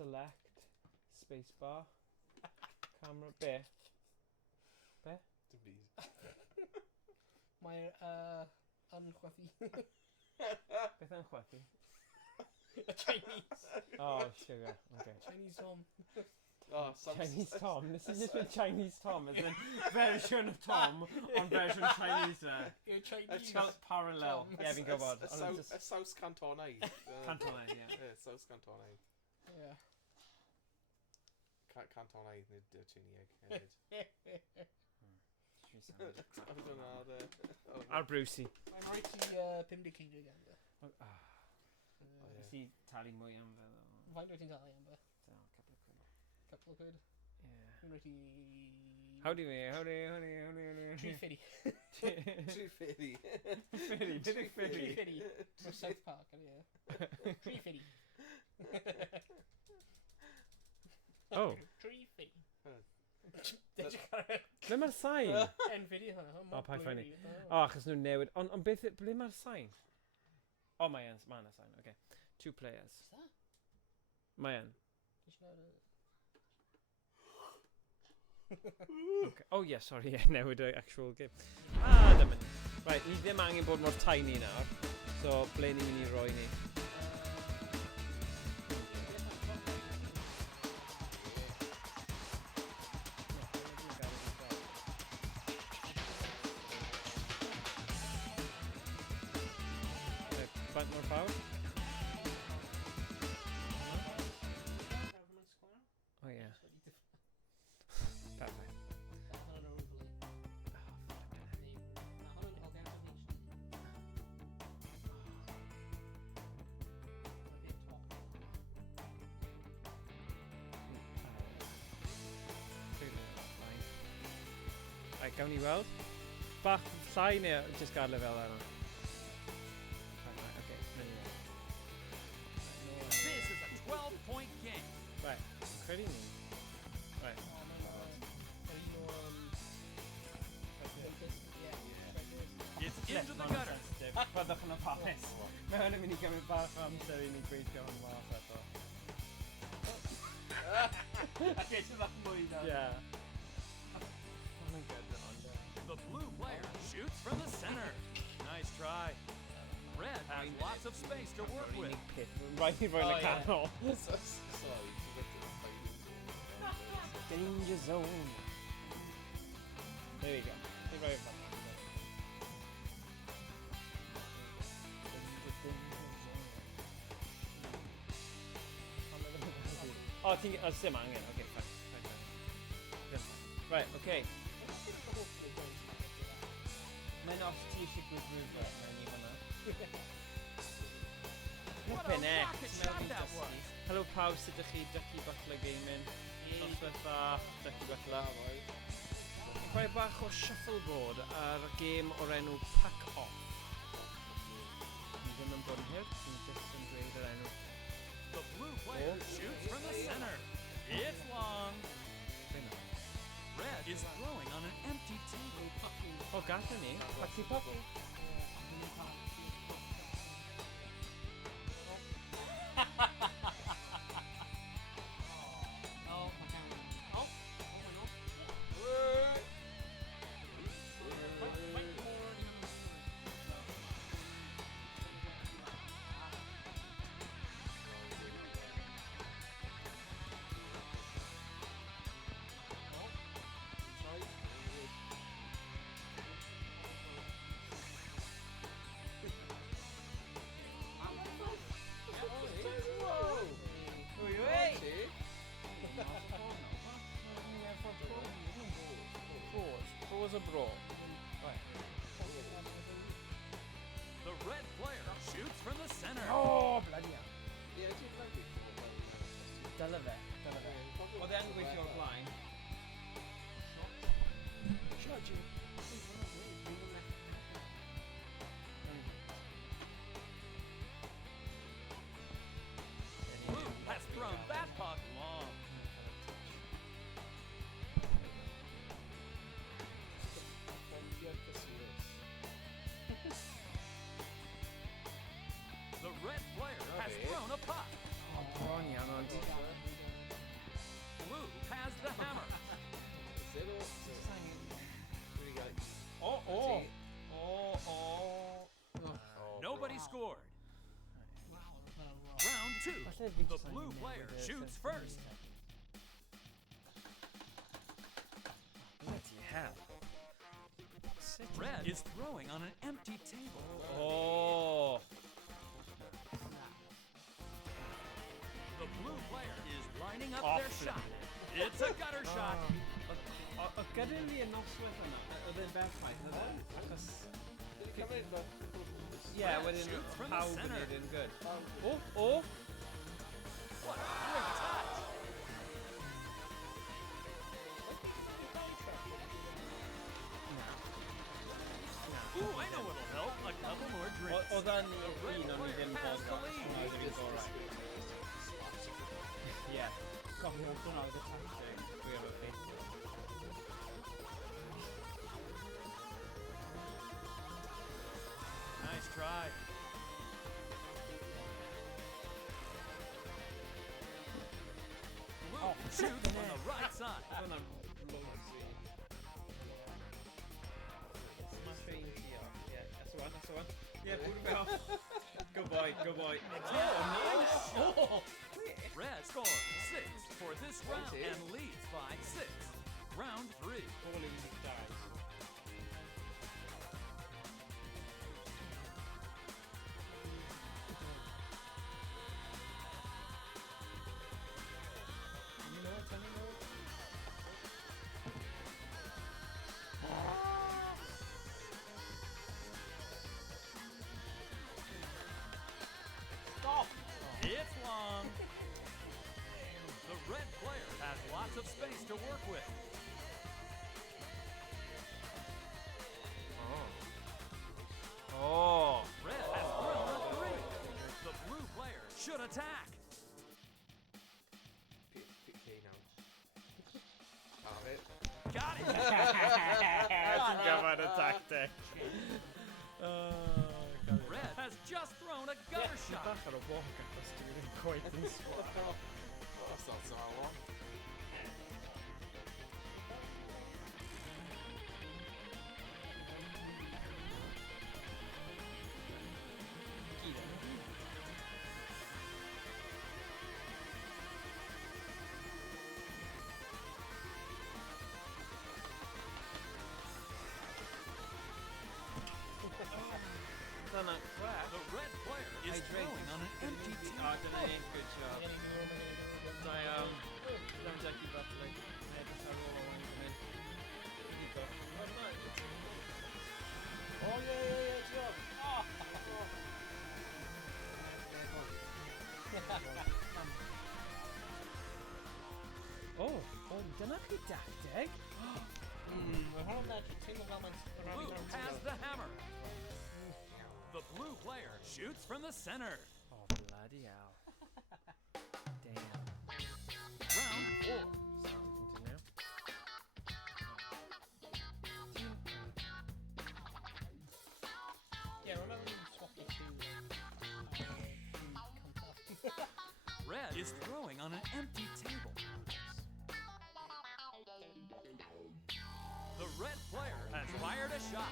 select, spacebar, camera, be? Dim byd. Mae'r YnChwarae. Beth yn chwerthu? A Chinese. Oh, sugar, okay. Chinese Tom. Oh, Chinese Tom. This is just with Chinese Tom, as in version of Tom on version Chinese there. You're Chinese. Parallel. Tom. Yeah, fi'n gwybod. A saws Cantonaidd. Cantonaidd, ie. Saws Cantonaidd. Ie. Cantonaidd nid Cymraeg hefyd. Ar Brucey. Mae'n rhaid ti 50 ceiniog gan fe. Is he tali mwy am fe? Faint wyt ti'n talu am fe? Couple of quid. Couple of quid? Yeah. Mae'n rhaid ti... Howdy me, howdy. 350. 350. 350. From South Park, yeah. 350. Oh. 350. Ble mae'r sain? Nvidia hwnna. O, pa ffynnu. O, achos nhw'n newid. Ond beth, ble mae'r sain? O, mae yna sain, okay. 2 players. Is that? Mae yn. Okay. Oh, yeah, sorry, yeah, newid y actual game. Dyma ni. Right, ni ddim angen bod mor tiny nawr. So, ble ni'n mynd i roi ni? Faint mor fawr? Oh, yeah. Perfect. Right, gawn ni weld. Bach llai neu jyst gadael fel yna? This is a 12-point game. Right, credu ni. Right. It's into the gutter. Byddwch yn ofalus. Mae hwn yn mynd i gymryd bach o amser i ni gweithio yn wath eto. Ac eisiau bach mwy na. Yeah. The blue player shoots from the center. Nice try. Red has lots of space to work with. Right i roi yn y canol. Sorry. Danger zone. There we go. Roi yn oh, ti'n... Oh, sim angen. Okay, fine. Right, okay. Mae'n os ti eisiau gwybod mae'n i hwnna. What a rocket shot that was! Helo pawb, sut ydych chi? Ducky Butler Gaming. Noswaith bach, Ducky Butler. Rhoi bach o shuffleboard ar gêm o'r enw Pack Off. Ni ddim yn bod yn hir, ni'n just yn dweud yr enw. The blue player shoots from the center. It's long. Red is throwing on an empty table. Oh, gallwn ni. Paxi Pop. Was a bro. Right. The red player shoots from the center. Oh, bloody hell. Ie, ti'n rhaid i Dyle fe. Oedd e'n gweithio o'r blaen. Blue has thrown that puck long. The red player has thrown a puck. Oh, bron iawn, ond... two. Falle fi The jyst blue angen player newid y shoots sensitivity first. setting. Bloody hell. Red is throwing on an empty table. Oh. The blue player is lining up Oh, their flip. shot. It's a gutter shot. O gyda ni y noswaith yna, oedd e'n berffaith, oedd e? Achos... Did he come in, but... Ie, Red wedyn shoots from the pawb yn center. neud yn good. Oh, O! What a great touch. Ooh, I know what'll help. A couple more drinks. Oedd e'n The red un o'n i player ddim has the bod lead. o'n i ddim gorau. Ie. Gofio hwnna oedd y tactic. Dwi efo ffeithio. Nice try. Blue shoots from the right side. Oedd hwnna'n blwmsy. Smash fe un ti off. Ie, that's the one, that's the one. Ie, bwrw fe off. Good boy, good boy. Oh! Red scores 6 for this round and leads by 6. Round 3. Ball easy guys. You know what, tell me what? Stop! It's long. The red player has lots of space to work with. Oh. Red has thrown a 3. The blue player should attack. PK now. Have it. Got it. That's a gyfer y tactic. Red has just thrown a gutter shot. Bach ar y bog achos dwi ddim quite yn swat. Well, that's not so long. Dyna, The red player is throwing on an empty table. O, dyna ni, good job. Mae gen i nhw, mae gen i nhw. Da iawn. Dyna'n Jackie Butler. Edrych ar ôl Owain fan hyn. Fideo. Oh, yeah, job. O, dyna chi dacteg? Mae hwnna'n magic. Teimlo fel mae'n Blue has the hammer. The blue player shoots from the center. Oh, bloody hell. Damn. Round 4. Continue. Yeah, remember when you swapped the two Red is throwing on an empty table. The red player has fired a shot.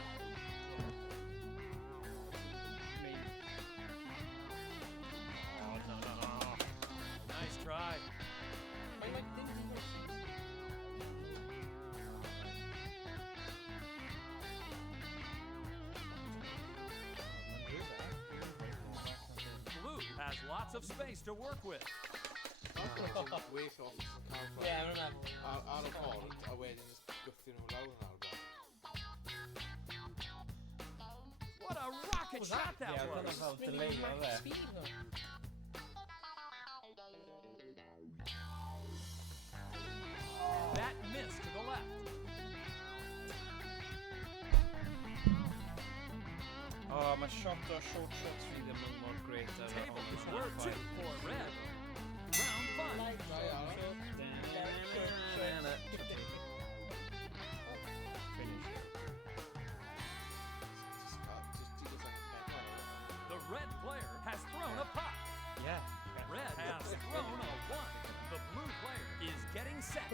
Oh, no. Nice try. Mae'n like ddim yn gwrs. Blue has lots of space to work with. Weight off can't Yeah, I remember. Ar y ffordd, a wedyn gwthio nhw lawr yn arbol. What a rocket shot that Yeah, was. dyna fel delay o fe. Speed, no? That missed to the left. O, mae shot o short shots fi ddim yn mor great ar y Table is on worth 2 for red. Round 5. Like, The red player has thrown a puck. Yeah. Red has thrown a 1. The blue player is getting set.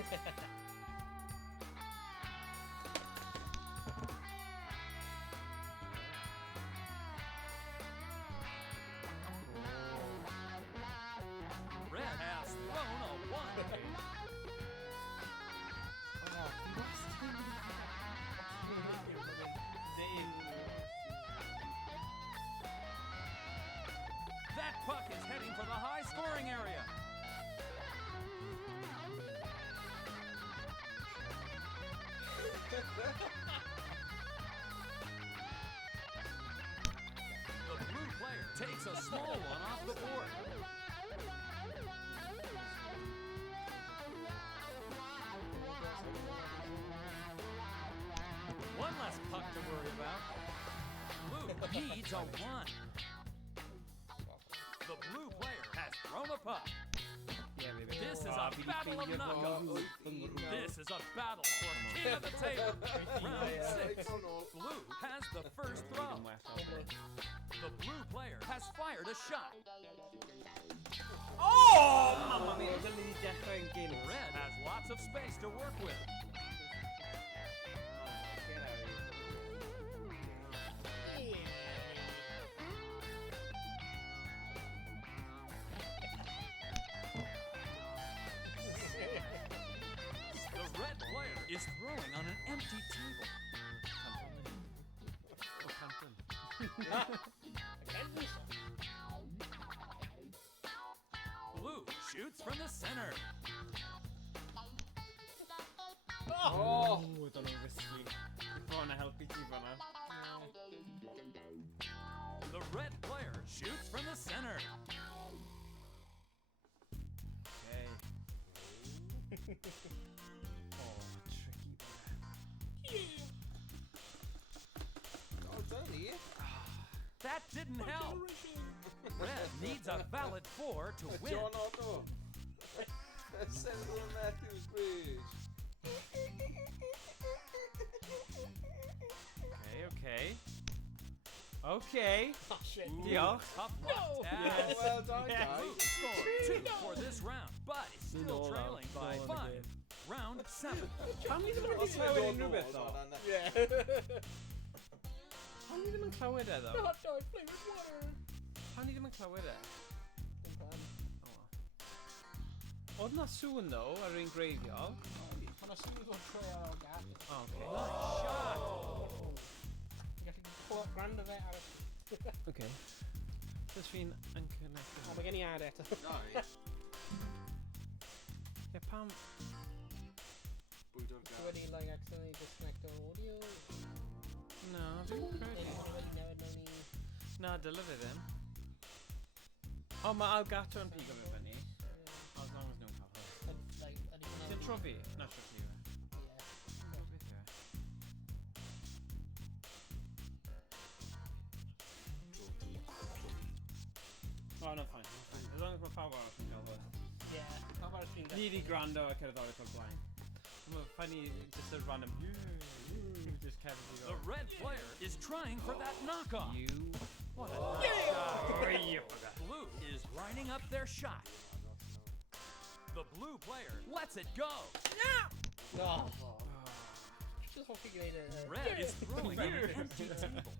puck is heading for the high-scoring area. The blue player takes a small one off the board. One less puck to worry about. Blue needs a 1. The blue player has thrown a puck. Yeah, baby. This is a battle of knockouts. This is a battle for king of the table. Round 6. Blue has the first throw. The blue player has fired a shot. Oh! Mamma mia, dylen ni dechrau'n gyn. Red has lots of space to work with. The red player is throwing on an empty table. Blue shoots from the center. Oh! Dylen nhw'n risky. Bron a helpu ti fan'na. The red player shoots from the center. Okay. Oh, tricky. Oh, Johnny. That didn't help. Red needs a valid 4 to win. John Otto. Central Matthews Bridge. Okay. Okay. Oh shit. Diolch. Tough luck, Taz. Oh, well done, Yeah. guys. Blue scored 2 for this round, but is still trailing by 5. Round 7. Pam ni ddim yn Os clywed mae unrhyw beth John o? Otto, then- Yeah. Pam ni ddim yn clywed e ddo? Hot dog flavored water. Pam ni ddim yn clywed e? Oedd na sŵn ddo ar un greiddiol. Ond os yw'n dod trwy ar ôl gad. O, okay. Shot. Ti'n gallu pull up grand o fe ar y... Okay. Does fi'n unconnected. O, mae gen i ar eto. Nice. Ie, pam... Bwydo'r Ti gas. wedi, like, accidentally disconnect o'r audio. Na, fi'n Neu credu. ti wedi newid mewn i... Na, dyle fe ddim. O, mae Algato yn pigo fe fyny. As long as nhw'n cael hwn. Ti'n tro fi? Na, tro fi. Oh, no, fine. As long as mae pawb arall yn cael hwn. Ie. Pa bar ysgrifennu? Ni di gwrando a cerddoriaeth o'r blaen. Mae'n funny, just a random... Just Kevin. The red player is trying for that knockoff. You... What a nice shot. Oh, you forgot. Blue is lining up their shot. The blue player lets it go. No. Just hoffi gwneud e. Red is throwing on an empty table.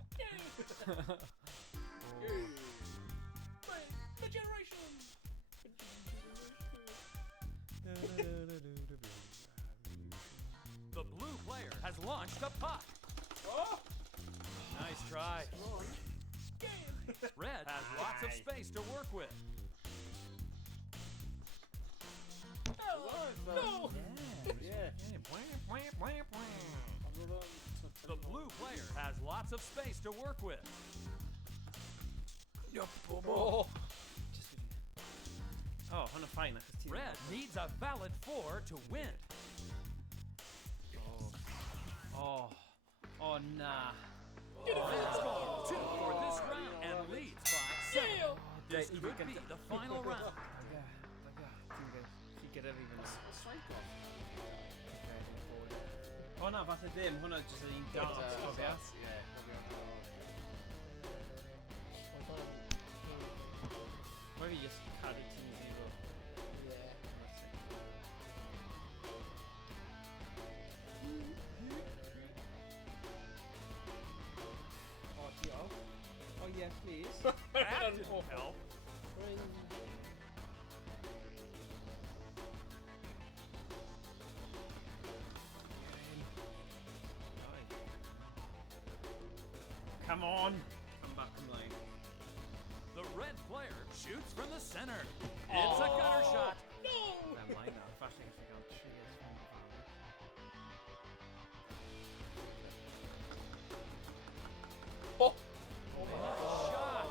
The generation! The blue player has launched a puck. Nice try. Red has lots of space to work with. No! Yeah. The blue player has lots of space to work with. Oh! Oh, hwnna fine, achos ti... Red needs a valid 4 to win. Oh. Oh, nah. Red scores 2 for this round and leads by 7. This could be the final round. Fi gyda fi fyna. Strike off. O na, falle ddim, hwnna jyst yn un dart, cofia. Yeah, cofio. Mae fi jyst cadw tîm 0. Oh, diolch. Oh, yes, please. That didn't help. Come on! Come back from line. The red player shoots from the center. It's a gutter shot. Never mind that. Falle gallu gael 3 as fan fawr. Shot.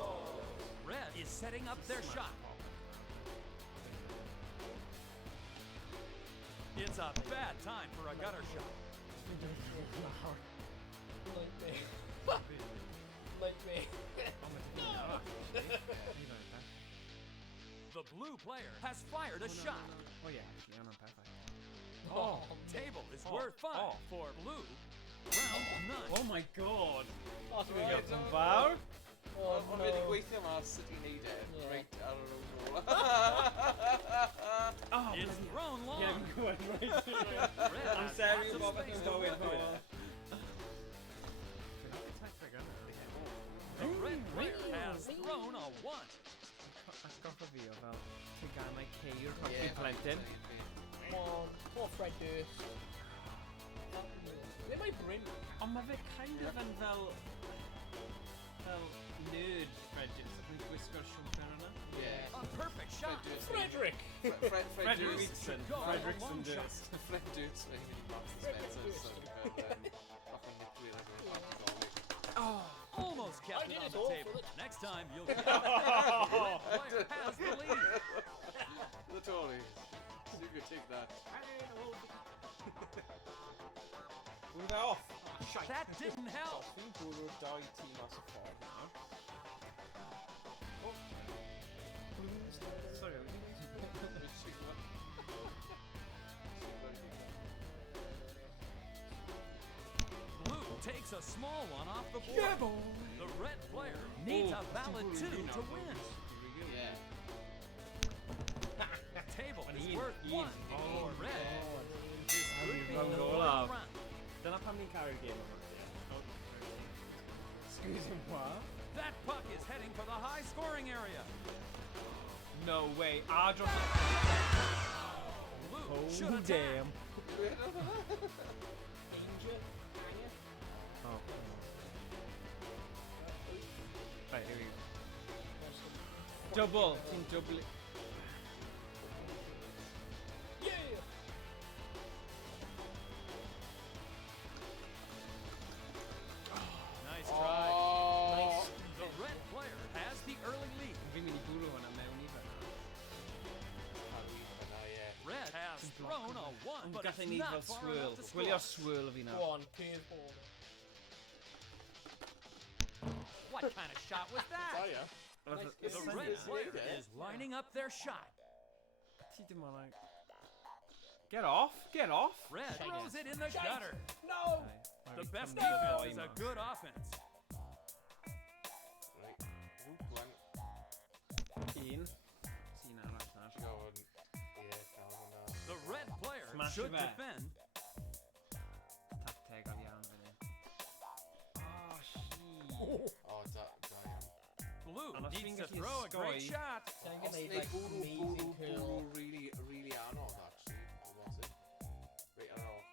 Red is setting up their shot. It's a bad time for a gutter shot. Like me. The blue player has fired a shot. Oh yeah, actually, I'm perfect. Table is worth 5 for blue. Round 9. Oh my god! That's a good Diolch job. yn fawr. Ond wedi gweithio yma sut i neud e, reit ar yr ôl. It's thrown long. Yeah, I'm going right here. Red I'm has sorry lots of about space the to going work with. The red player has thrown a 1. Atgoffa fi o fel teganau ceir colli plentyn. Come on, poor Fred Durst. They might bring. Ond mae fe kind of yn fel nerd Frederick, so dwi'n gwisgo'r siwmper yna. Yeah. A perfect shot. Frederick! Fred Fredrickson. Fredrickson Durst. Fred Durst yn mynd i Marks and Spencer's, so bach yn nitwyr ag yn Almost kept I it did on it the all table. for the- Next time you'll get it. The red player has the lead. The Tories. You could take that. Dwi'n fe off. That didn't help. Fi'n bwrw 2 tîm mas o ffordd nawr. Sorry, Blue takes a small one off the board. The red player needs a valid 2 to win. Yeah. Table is Un, worth 1 for red. This could be Round the olaf. round. Dyna pam ni'n cael gêm yma. Excuse me, what? That puck is heading for the high scoring area. No way. Dros... Blue should Oh, attack. damn. Danger. Oh. Right, here we go. Double. Ti'n double... Yeah! Nice try. Oh. The red player has the early lead. Fi'n mynd i bwrw hwnna mewn i fe. Red has thrown a 1, Ond but gallai it's ni not fel far swirl. enough to Gwylio score. swirl fi Go nawr. on, curve ball. What kind of shot was that? The red player is lining up their shot. Ti dim ond like... Get off! Get off! Red throws it in the gutter. No! The best defense is a good offense. Right. Route 1. Un. Ti'n arall nawr. Go on. Yeah, cael hwnna. The red player Smash should it back. defend. Tacteg oedd iawn fan hyn. Oh, she. Oh, da iawn. Blue And I needs think to if you throw a great scored- shot. I'm Os gonna need neu like amazing curl. bwrw really anodd, actually. Was it? Right ar yr ochr.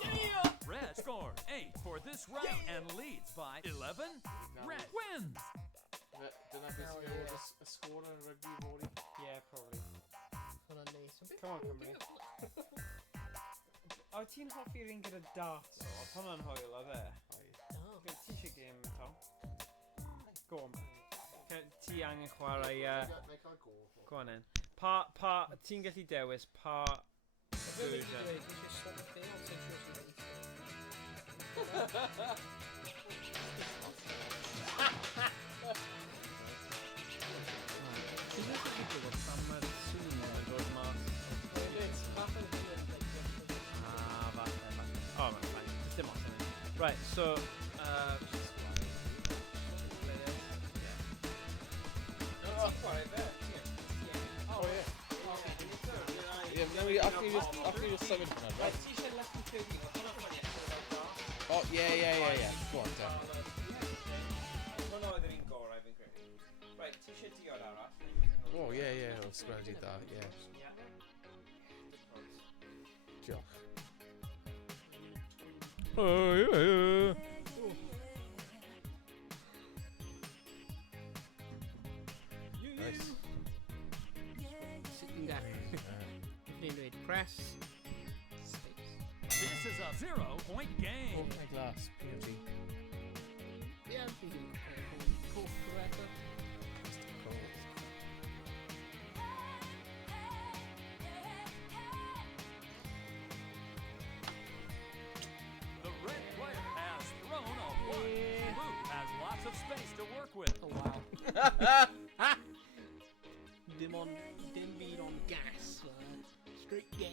Yeah! Red scored 8 for this round and leads by 11. Red wins. Dyna beth sy'n gwneud y sgôr yn rygbi fori. Yeah, probably. Hwnna'n neis. Come on, Cymru. O, ti'n hoffi'r un gyda darts o? Oedd hwnna'n hwyl, oedd e? Ti eisiau gêm, Tom? Go on. Ti angen chwarae... Go on then. Ti'n gallu dewis pa version? Ti'n gallu gwybod pan mae'r sŵn yn dod mas? Falle. Oh, mae'n fine. Dim os yna. Right, so... After you just summoned hwnna, right? Oh, yeah. Go on, Tim. Hwna oedd yr un gorau fi'n credu. Right, ti eisiau diod arall? Oh, yeah, o'n sgwrdd da, yeah. Diolch. Nice. Sitting down. Ni'n dweud press. Space. This is a 0-point game. Oh my glass. Beauty. Yeah, we can cough forever. The red player has thrown a 1. Blue has lots of space to work with. Oh wow. Dim beat on gas. Straight gas.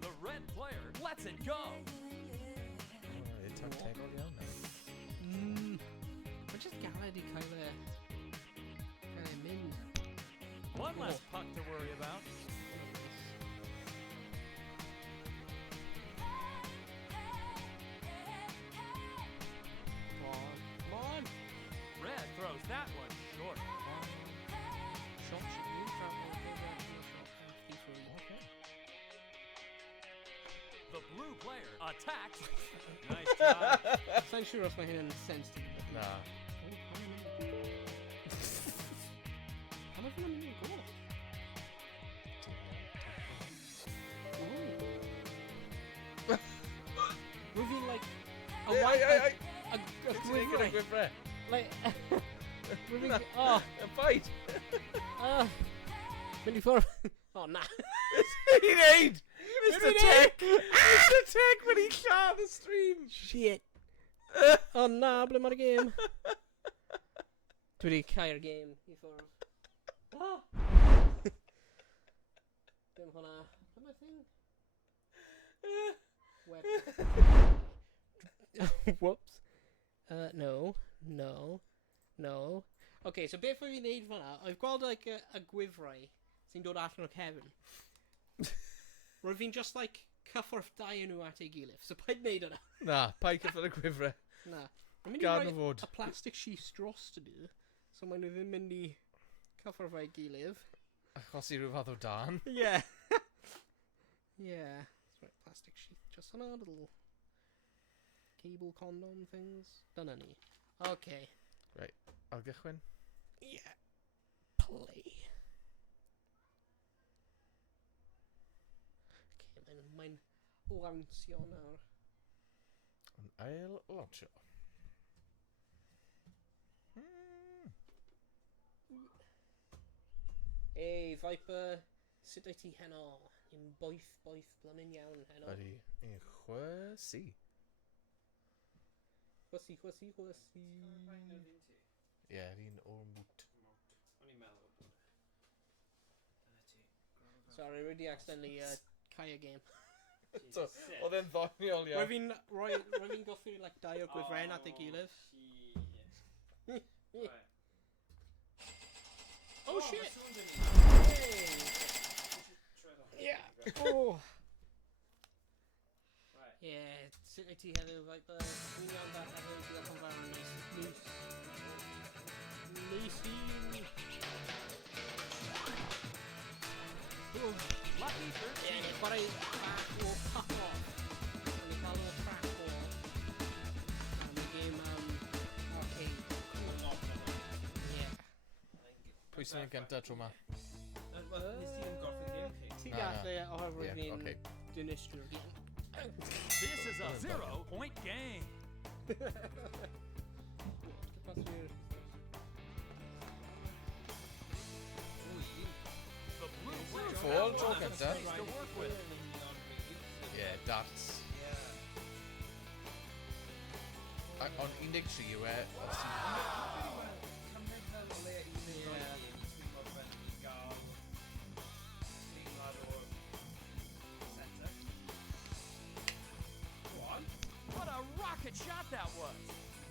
The red player lets it go. It's a tag all down now. We're just galad I kind of mynd. One less puck to worry about. Come on. Red throws that one short. Shot should be Okay. The blue player attacks. Nice try. Sa'n siŵr os mae hyn yn sensitif. Nah. Pan oedd hwnna'n mynd i'n go? Rwy'n fi'n like... A gwifrau. Like... Rwy'n fi'n... Oh! A fight! Mynd i ffwrdd... Oh, na! He neud! Mr. Tech! Mr. Tech when he lladd the stream! Shit! Oh, na, ble mae'r gêm? Dwi wedi cael gêm i ffwrdd. Dim hwnna. Ble mae'r thing? Web. Whoops. No. Okay, so beth wy'n neud fan'na, I've gweld like a gwifrau sy'n dod allan o cefn. Rwy'n fi'n just like cyffwrdd dau nhw at ei gilydd, so paid neud hwnna. Na, paid cyffwrdd y gwifrau. Na. Rwy'n mynd i Gad nhw roi fod. y plastic sheets dros to do, so maen nhw ddim mynd i cyffwrdd ei gilydd. Achos i rhyw fath o dan. Yeah. Yeah. That's right, plastic sheet. Just on a little cable condom things. Dyna ni. Okay. Right, I'll gychwyn. Yeah. Play. Okay, mae'n lawnsio nawr. Yn ail launcho. Hey, Viper, sut wyt ti heno? Ni'n boeth blynyn iawn heno. Ydy, i'n chwysi. Chwysi. Ie, un o'r mwt. O'n i'n meddwl bod... Dyna ti. Sorry, wedi accidentally cael y game. So, oedd e'n ddoniol iawn. Rwy'n fi'n goffi like dau o gwifren at ei gilydd. Right. Oh shit! Yeah! Oh! Right. Yeah, sut wyt ti heddiw, Viper? Dwi'n iawn da heddiw, diolch yn fawr yn neis. Neisi! Lucky 13. Yeah, ni'n chwarae track o Trackball. Ni'n cael o Trackball. Ni'n game arcade. Yeah. Pwy sy'n yn gyntaf tro ma? Nes ti ddim gorffen game chi? Ti Na, gallu oherwydd Ie, fi'n ocê. dinistrio'r game. This is a 0-point game. Fall, The blue player tro has lots of gyntaf. space to work with. Ie, darts. Ond 13 yw e, os ti... What a rocket shot that was.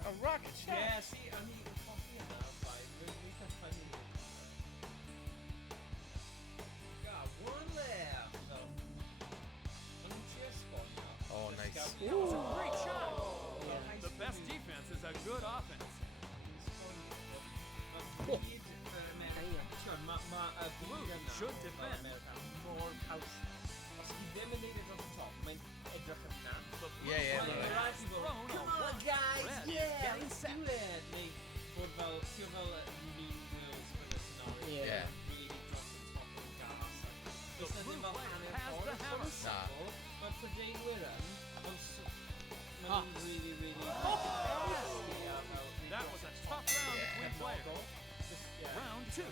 A rocket shot! Yeah, see, o'n i'n coffi yna, Rwy'n cael ffynnu. God, one left. So, o'n i'n trio sbonio. Oh, nice. That was a great shot. The best defense is a good offense. Blue should defend. More house. Os chi ddim yn neud e dros y top, mae'n edrych yn na. Ie, ie, Mae'n mae'n rhaid i fod, Thrown come a on guys, Red yeah, getting let's set. do it. Neu bod fel, ti'n fel 2.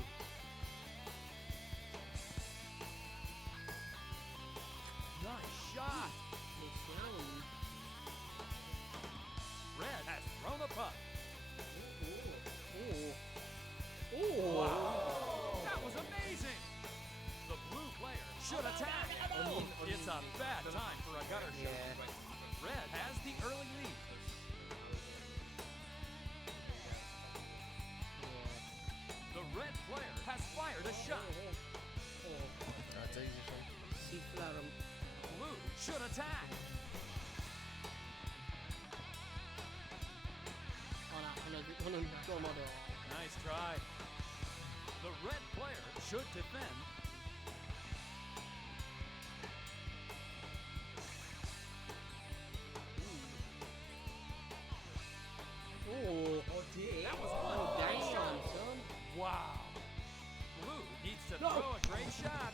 Nice shot. Red has thrown a puck. Wow. That was amazing. The blue player should attack. It's a bad time for a gutter shot. Red has the early lead. The red player has fired a shot. That's easy. Blue should attack. Nice try. The red player should defend. That was one shot. Wow. Blue needs to throw a great shot.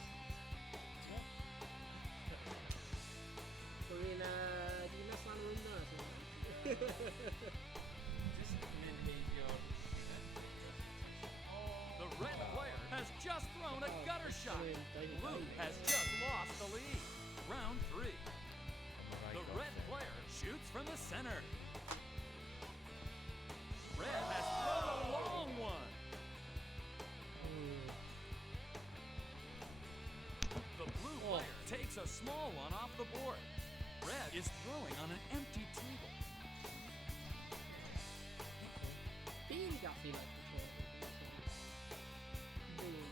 The red player has just thrown a gutter shot. Blue has just lost the lead. Round 3. The red player shoots from the center. Red has thrown a long one. The blue player takes a small one off the board. Red is throwing on an empty table.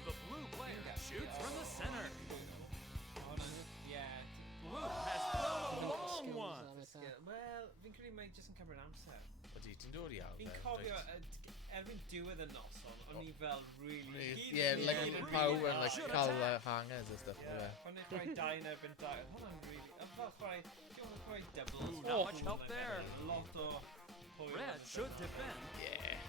The blue player shoots from the center. Blue has thrown a long one. Wel, fi'n credu mae jyst yn cymryd amser. Ydy, ti'n dod i awr? Fi'n cofio, erbyn diwedd y noson, o'n i fel really... Yeah, like pawb yn like cael hangers and stuff. O'n i'n chwarae 2 yn erbyn 2. Hwna'n really... Yn fel chwarae... Dwi'n chwarae doubles. Not much help there. Lot o... Red should defend. Yeah.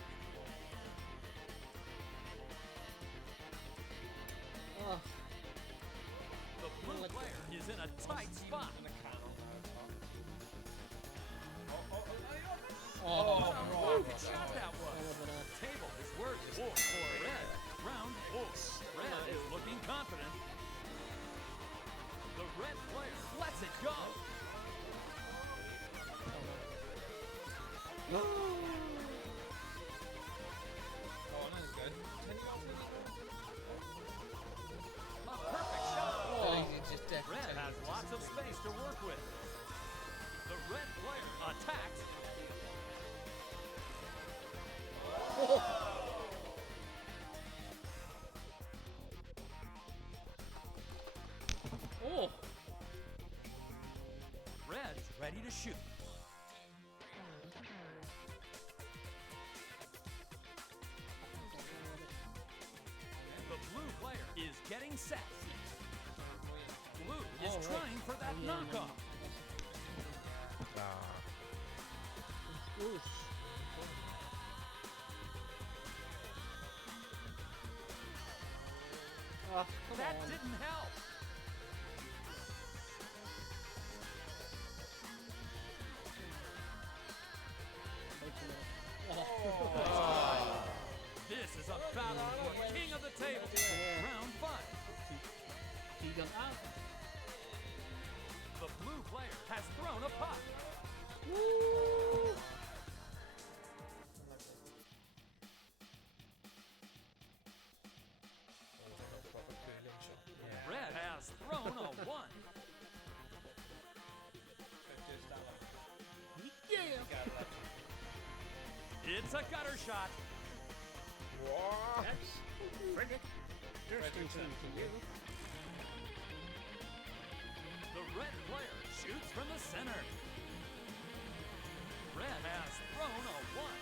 The blue player is in a tight spot. What a perfect shot that was. Table is working for red. Round 4. Red is looking confident. The red player lets it go. A perfect shot. Red has lots of space to work with. The red player attacks. Red's ready to shoot. The blue player is getting set. Blue is trying for that knockoff. That didn't help. This is a battle for king of the table. Round 5. The blue player has thrown a puck. Red has thrown a 1. It's a gutter shot. The red player shoots from the center. Red has thrown a 1.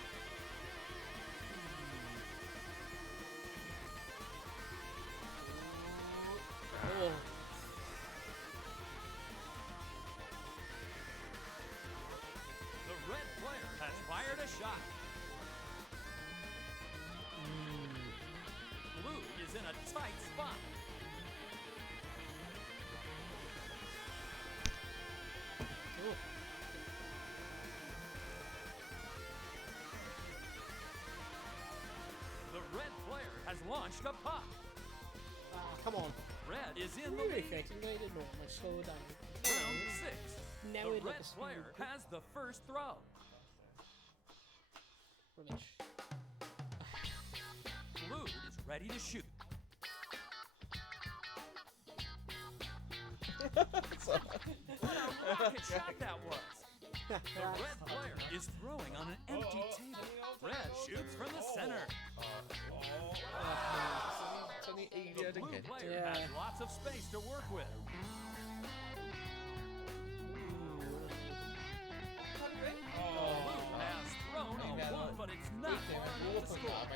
The red player has fired a shot. Blue is in a tight spot. The red player has launched a puck. Come on. Red is in the Really lead. quick, I'm going to know my slow down. Round 6. Now The it red looks player has the first throw. rubbish. Blue is ready to shoot. What a rocket shot that was. The red player is throwing on an empty table. Red shoots from the center. It's only The eiliad blue again. player has lots of space to work with. Blue has thrown a 1, but it's not far enough to score.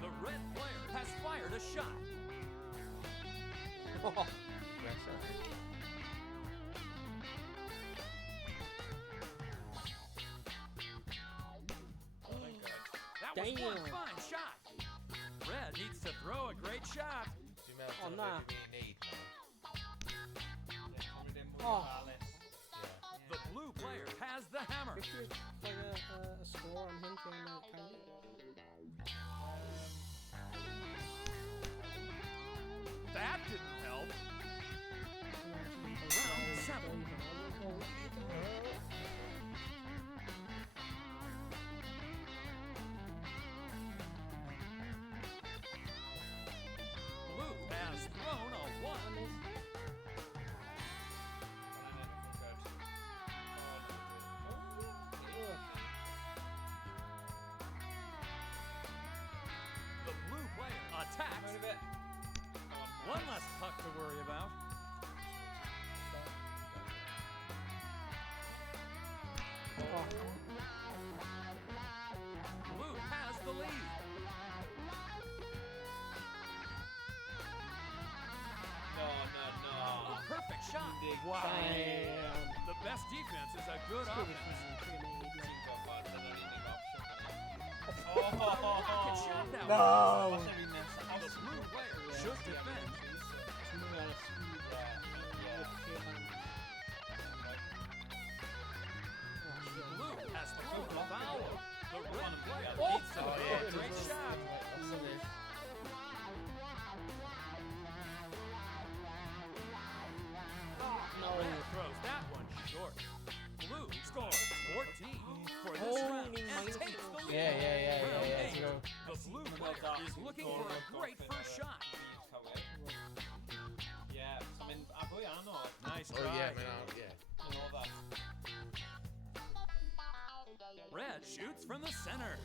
The red player has fired a shot. That was one Damn. fine shot. Red needs to throw a great shot. Oh, nah. Oh. The blue player has the hammer. If there's like a score on him can count it. That didn't help. Round 7. Blue has thrown a 1. The blue player attacks. One less puck to worry about. Blue has the lead. A perfect shot. Damn. The best defense is a good offense. A rocket shot that No. was. The blue player should defend. Blue has thrown a foul. The red player needs to throw a great shot. Red throws that one short. Blue scores 14 for this round and takes the lead. Round 8. The blue player is looking for a great first shot. Nice Oh try. yeah, man. Red shoots from the center.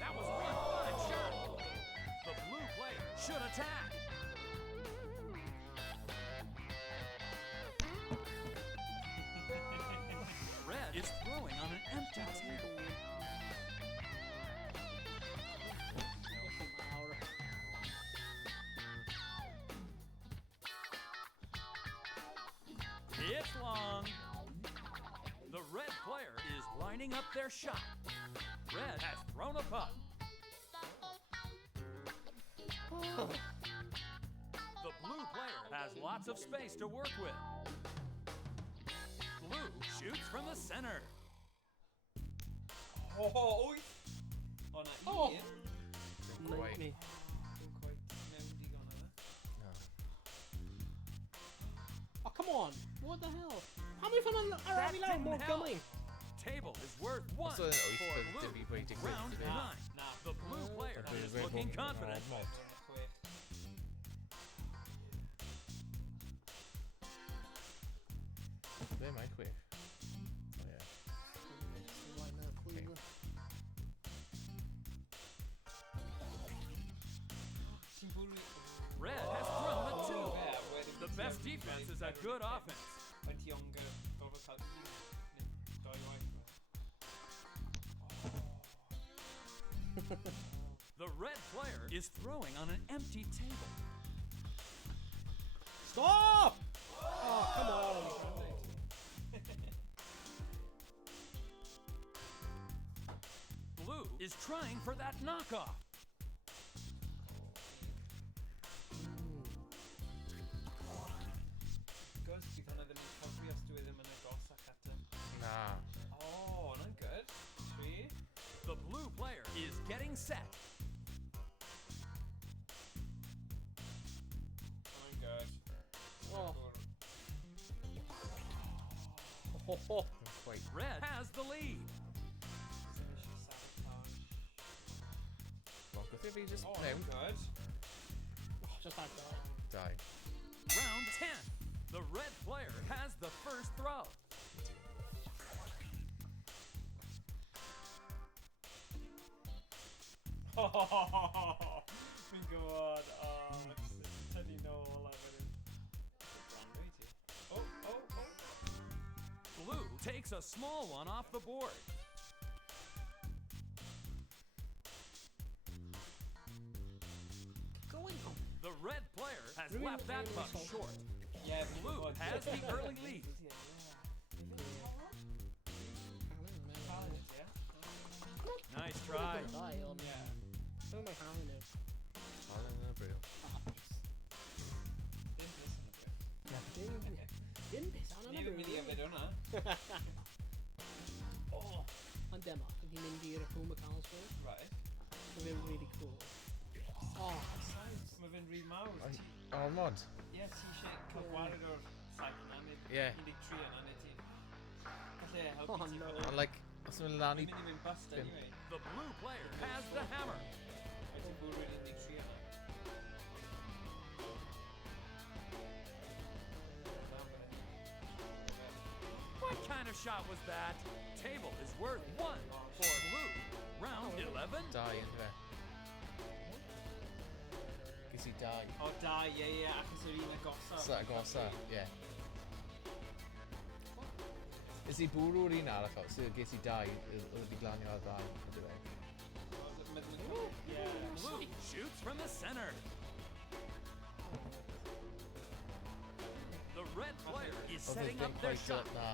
That was one fine shot. The blue player should attack. Red is throwing on an empty table. It's long. The red player is lining up their shot. Red has thrown a puck. The blue player has lots of space to work with. Blue shoots from the center. Oh. Quite. Me. Oh, come on. What the hell? How many fun are we allowed more didn't help. coming? Table is worth 1 So then, for supposed blue. to be waiting for Round it to 9. be- The blue player is looking confident. They might quit. Oh yeah. Red has thrown a 2. The best defense is a good offense. The red player is throwing on an empty table. Stop! Oh, come on. Blue is trying for that knockoff. Nah. The blue player is Getting set. Oh, good. Oh. Ho, ho. Wait. Red has the lead. Well, good if he just Oh, no. good. Oh, just like that. Die. Round 10. The red player has the first throw. Oh my god. Oh, it's tynnu nôl a wedyn. Oh, oh, oh. Blue takes a small one off the board. Going on. The red player has Really left that really puck solid. short. Yeah, Blue has the early lead. Nice try. Die on. Yeah. So my hand is. Oh, no, brilliant. Didn't piss on Ni ddim yn mynd i yfed hwnna. Oh, ond dyma, ydyn ni'n mynd i'r Paul McCall's Right. Mae fe'n really cool. Oh, Mae fe'n rhy mawr. Ai- Ti- Oh, mod. Ie, ti eisiau cael gwared o'r saith yna, neu Ie. 13 yna, neu ti... Galle helpu Oh, ti no. fel Ond, like, os yw'n lan i... Dwi'n mynd i mynd bust anyway. The blue player has the hammer. Mae ti'n bwrw i'r 13 yna. What kind of shot was that? Table is worth 1 for blue. Round 11. Dau, ynddo fe. Ges i dau. O, da, ie, achos yr un agosaf. Sa, gosa, ie. Is i bwrw'r un arall o, so ges i dau, oedd wedi glanio ar ddau, ynddo fe. Ie. Blue shoots from the center. The red player is Oedd setting ddim up their quite shot. na,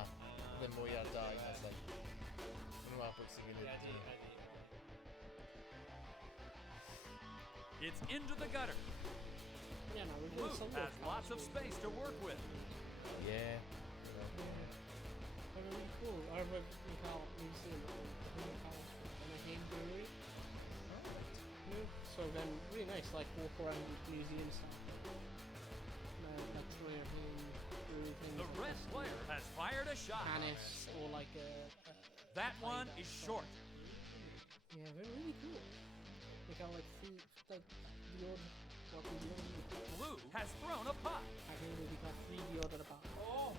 ddim mwy ar dau, nes like... Maen nhw apod sy'n gilydd. It's into the gutter. yeah, no, we're Blue doing some has lots of space to work with. Ie. They're really cool. I remember McCall Museum, the McCall's and I hate brewery. So then, really nice, like walk around the museum stuff. Like try your hand brewery things. The like red this. player has fired a shot. Canis or like a That one is short. yeah, they're really cool. They got like food, like the odd, what the odd. Blue has thrown a puck. I think we got 3 the odd at about. O!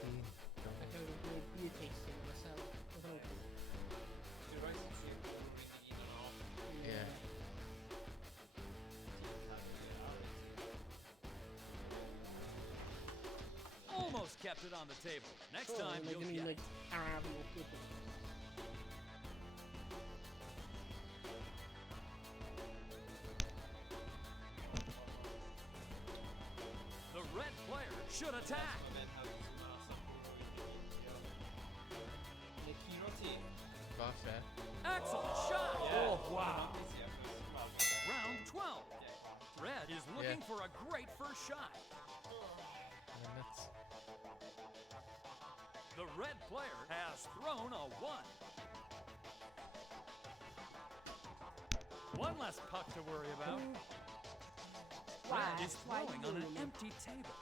Like I was doing beer tasting myself. I don't know. Dwi'n rhaid i ti bwrw i'r un yn off. Ie. Almost kept it on the table. Next Oh, time like, you'll I mean, get like Arabian or people. the red player should attack. Mae fe'n helpu ti mas am bwrw i'r un. Neu curo ti. Falle. Excellent shot. Oh, wow. Helpu ti achos, wel, Round 12. Red is looking for a great first shot. Mae'n nuts. The red player has thrown a 1. One less puck to worry about. Red is throwing on an empty table.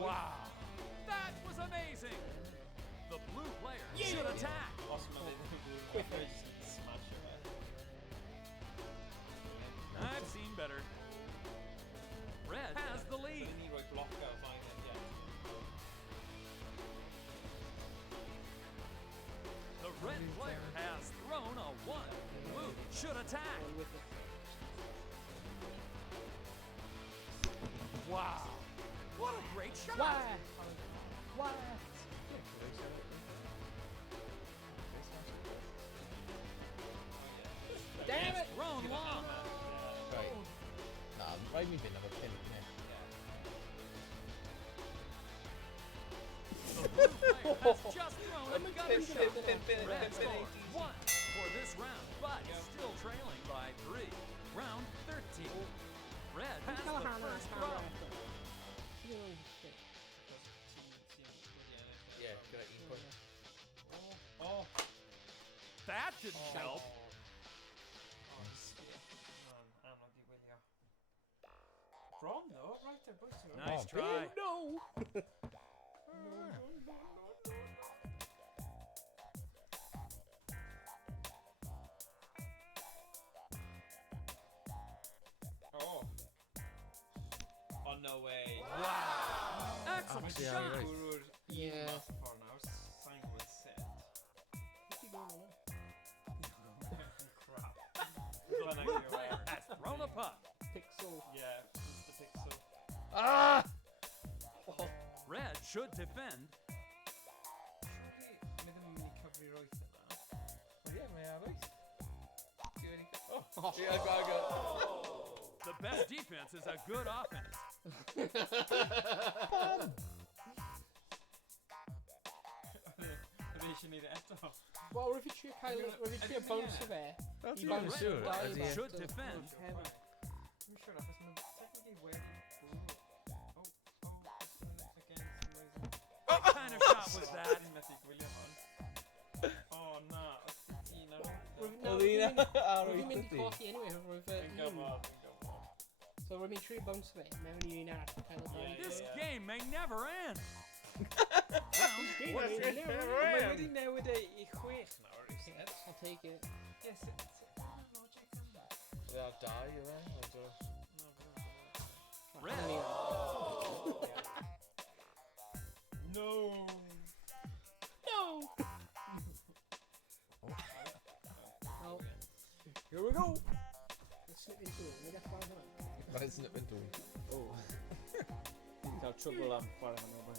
Wow. That was amazing. The blue player should attack. os mae fe'n bwrw, mae fe'n just smash o fe. I've seen better. Red has the lead. Byddwn ni roi bloc o flaen e, ie. The red player has thrown a 1. Blue should attack. With it. Wow. What a great shot. Why? Why? Damn it! Thrown long. Right. Na, rhaid mi fynd efo pimp, ne? The blue player has just thrown a gutter shot. Red scores 1 for this round, but is still trailing by 3. Round 13. Red has the first throw. That didn't help. Anodd i wylio. Bron, though. Right, there, boys. Nice try. No! Oh. Oh, no way. Wow. Excellent Actually, shot. right. Gurur. Yeah. For now, sign with set. What's he going on? Crap. The blue player has thrown a puck. Pixel. Yeah, it's the pixel. Ah! Oh. Red should defend. Surely, med ddim yn mynd i cyfri roeth yna. Yeah, mae ar oes. Oh. Yeah, go. The best defense is a good offense. Oedd eisiau neud e eto. Wel, rwyf i trio cael... Rwyf i trio bounce fe. That's I not bounce sure. dau Ydy. left. Should defend. Dwi'n siŵr, achos mae'n technically wedi bwrw. Oh, against Mason. What kind of shot was that? Dwi'n methu gwylio hon. Oh, na. Un ar Oedd un ar Rwyf oes i'n mynd i ydy. colli anyway, rwyf Dwi'n un. gofod. So rwyf i'n trio bounce fe, mewn i un arall. Cael y ddau. This Yeah. game may never end. Game Mae may never end. wedi newid e i 6 nawr, is it? I'll take it. Yes, it's... logic yn that. Oedd ar dau yw e. Red. No! No! Well, Here we go. let's slip into it. Nid eich hwnna. Mae'n snip yn dwy. Oh. Dwi'n cael trwbl am chwarae hwnnw, boy.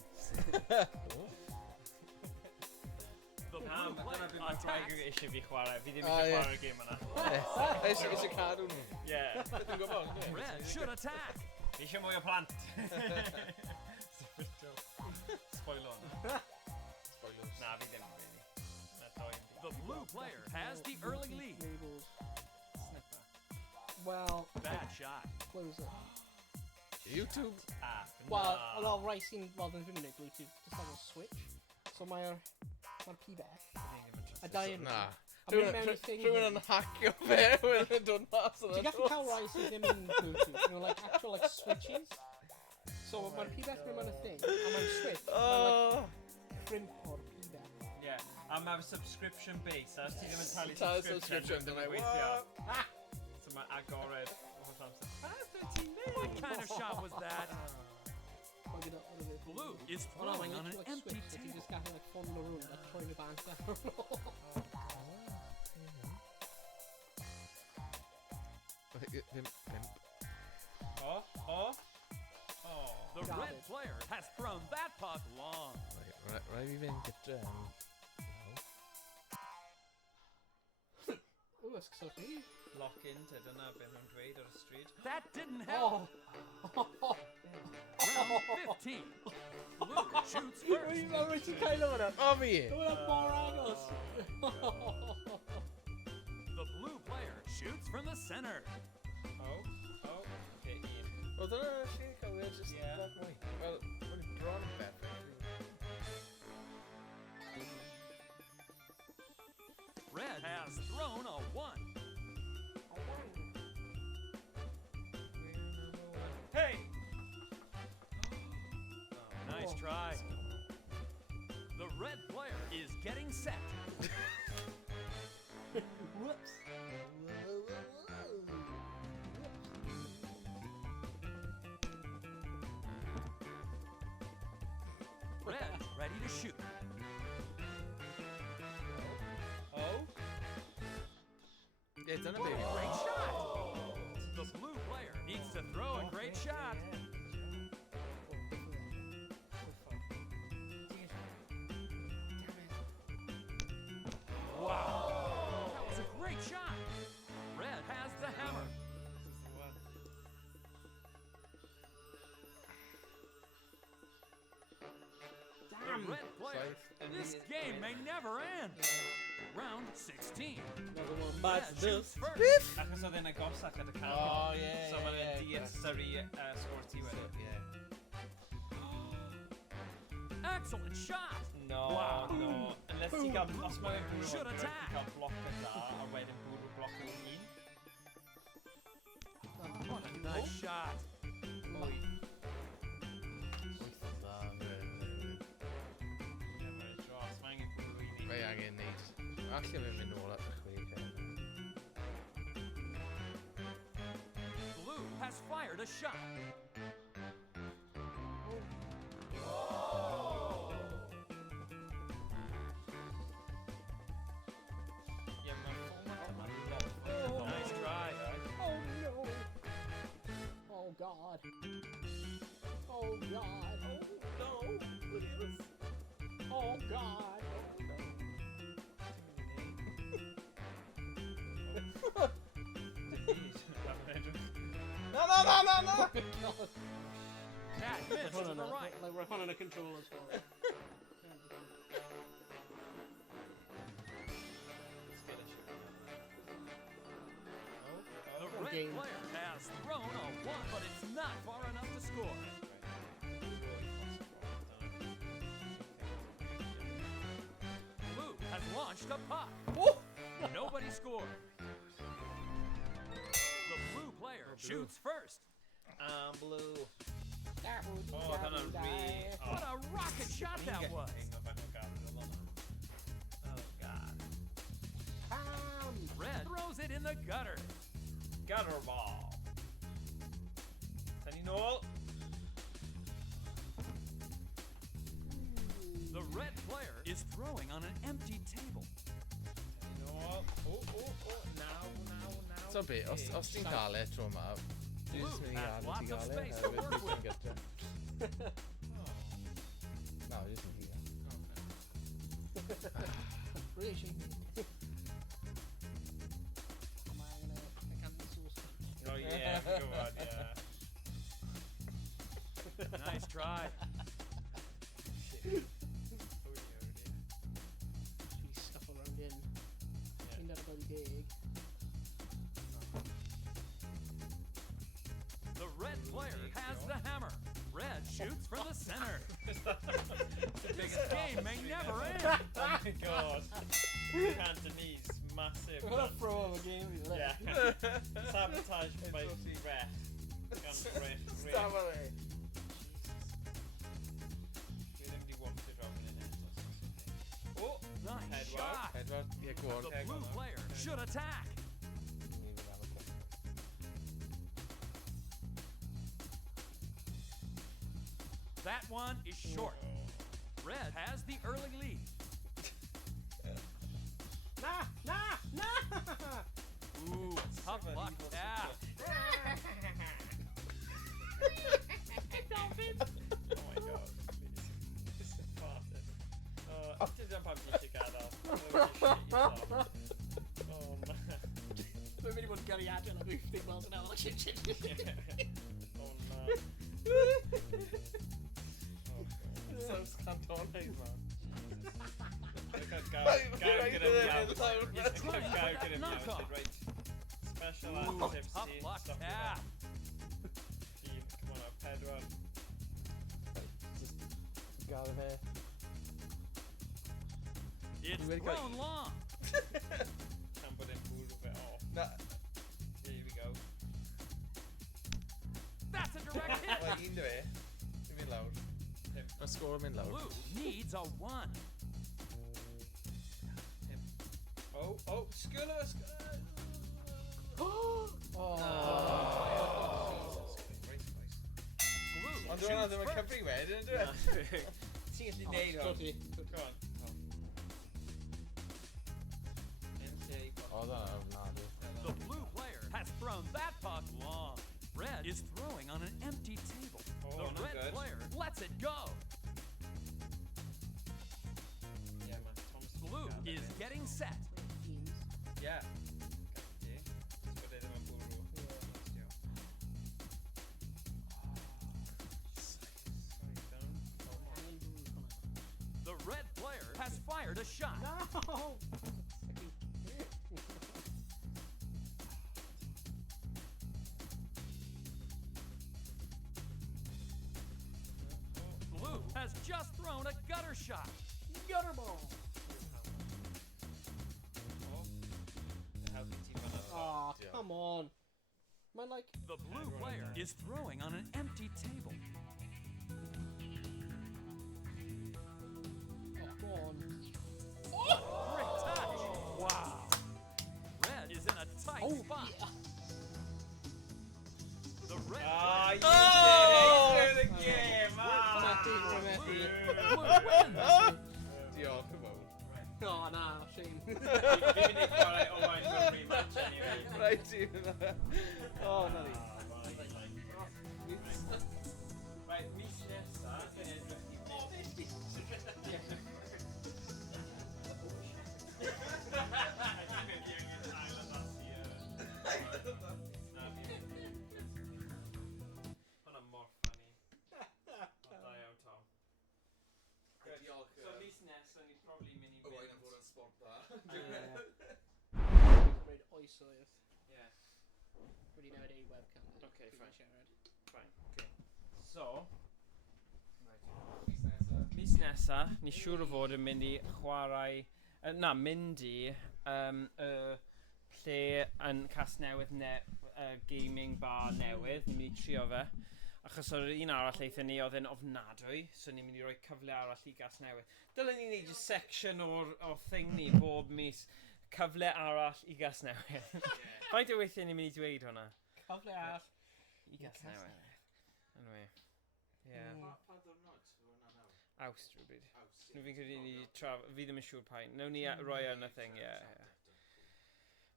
The blue Dyna player beth mae Tiger attacks. eisiau fi chwarae. Fi ddim Ah, eisiau ie. chwarae'r gêm yna. Eisiau cadw nhw. Ie. Dwi'n gwybod. Red should attack. Fi eisiau mwy o plant. Spoiler hwnna. Spoilers. Na, fi ddim, really. Na, doi. The blue player has the early lead. Labels. Snipper. Well, Bad shot. close it. YouTube. Ah, Wel, na. wel, rai sy'n... Wel, dyn fi'n mynd Bluetooth, just have a switch. So mae'r P-Beth a dau yn Na. a mynd mewn i thing. Rhywun yn hacio fe when yn dod mas o'n Ti'n gallu cael rai sy'n ddim yn Bluetooth, you know, like actual like switches. So mae'r P-Beth mewn y thing, a mae'n switch, mae'n like Oh. crimp o'r P-Beth. Yeah, a mae'r subscription base, a os ti ddim yn talu Talu subscription, subscription, dwi'n then I- gweithio. So mae agored o holl amser. What kind of shot was that? Mae'n gyda, what is it? Blue is Oh no, throwing mae'n on an literally like empty switch, so ti'n table. just gallu like ffôn nhw rhwng a troi nhw bant ar ôl. Pimp. Oh. The red player has thrown that puck long. Rhaid fi fynd gyda. Ww, ysgysol chi. Lock into, dyna beth nhw'n dweud ar y stryd. That didn't help. Oh! Round 15. Blue shoots first. Mae'n ti'n cael o hwnna. O fi! Hwnna'n mor agos. The blue player shoots from the center. Oh, okay, un. O dyna lle cael ei just Ie. bach mwy. Wel, mae'n bron yn beth. Red has thrown a 1. Hey! Nice try. The red player is getting set. Whoops. Red ready to shoot. Oh? Ie, dyna be. Great shot. The blue player needs to throw a great shot. Wow. That was a great shot. Red has the hammer. The red player. This game may never end. Round 16. Red shoots first. Achos oedd e'n agosach at y can. O, ie, So ie, mae'n ie, deallusuri sgwr ti wedyn. Ie. Excellent shot. No, Wow. no. Yn Unless ti gael... Os mae'n bwrw Should adre, attack. ti gael bloc y dda, a wedyn bwrw bloc o'r un. What a nice shot. Ie, mae'n dros. Mae angen bwrw un i. Mae angen neud. Alle fe'n mynd nôl at y chwig. Blue has fired a shot. Ie, mae'n format yma'n lot. Nice try. Oh no! Oh god. Oh god. Oh no, please. Oh god. No! Oh god. That missed to the right. Like we're on a controllers for it. The red game. player has thrown a 1, but it's not far enough to score. Blue has launched a puck. Nobody scored. The blue player shoots first. Blue. Oh, dyna'n rhi... What a rocket shot that was. Oh, God. Red throws it in the gutter. Gutter ball. Tynnu nôl. The red player is throwing on an empty table. Tynnu nôl. Naw. So be, os ti'n cael e tro yma, dwi Blue jyst mynd i has gadael lots ti of gael e, space to hefyd work dwi'n with. gyda. Na, dwi jyst mynd i gael. Really shaky. I can't be so Oh, yeah, go on, yeah. Nice try. Shit. She's scuffle around in. Cleaned out a bloody gig. The red player has the hammer. Red shoots from the center. This game may never end. Oh my god. Cantonese, massive. We're gonna throw over a game. Yeah. Sabotage by ref. Staf ar e. Dwi ddim di watch it wrong in it. Oh, Nice Heddiw. shot. Edward, ie, go on. The blue player should attack. That one is short. Red has the early lead. Nah! Ooh, tough luck tap. Oh my god. Just farted. Dyna pam ti eisiau gadael. Oh man. Mae'n mynd i bod yn gariadau na 50 miles an hour. Shit. Oh no. Sounds cantonaidd, man. Look at Gaw gyda meowed. Right. Special Ooh, tips tough scene. luck Stop with tap. that. Come on up, Heddiw. Gael e fe. It's Really thrown long. Can put in food of it off. Na, Here we go. That's a direct hit. wel, un dwi. Dwi'n mynd lawr. Mae sgôr yn mynd lawr. Blue needs a 1. Oh, sgwrna. Oh! Blue Ond dwi'n shoots meddwl ddim yn first. cyfri wedyn, dwi? Ti'n gallu neud hwn. Sorry. Go on. O, na, dwi. The blue player has thrown that puck long. Red is throwing on an empty table. Oh, The not red good. player lets it go. Yeah, man. Thomas Blue is getting set. Yeah. Okay. But they don't bwrw. The red player has fired a shot. No! Blue has just thrown a gutter shot. Gutter ball! helpu ti fan'na. Oh, come on. Mae'n like... The blue player is throwing on an empty table. Oh, go on. Great touch. Wow. Red is in a tight spot. Yeah. The red Ah, you Oh! did it! Through the game! Matty. blue wins. Diolch yn fawr. Oh, na, shame. Fi'n mynd i chwarae Owain mewn rematch anyway. Right, ti. O, na ni. Right, mis nesa, dwi'n edrych i... O, beth di? Dwi'n mynd i angen ail-addasu Na, hwnna mor funny. Da iawn, Tom. Diolch. So mis nesa, ni probably mynd i Owain yn fod yn sport dda. Rhaid oesoedd. Yeah. Wedi newid ei webcam. Okay, Dwi'n fine. siarad. Fine, okay. So, Mis nesa. mis nesa, ni siŵr o fod yn mynd i chwarae... mynd i lle yn Casnewydd gaming bar newydd. Ni'n mynd i trio fe. Achos o'r un arall eithon ni oedd yn ofnadwy, so ni'n mynd i roi cyfle arall i Gasnewydd. Dylen ni'n neud just section o'r thing ni bob mis. Cyfle arall i Gasnewydd. Faint o weithiau ni'n mynd i dweud hwnna? Cyfle arall. I Gasnewydd. Anyway. Yeah. Pa ddwrnod? Hwna nawr. Awst rhywbryd. Aws, Nw fi'n credu ni fi ddim yn siŵr pa'n. Nawn ni roi yn y thing, yeah.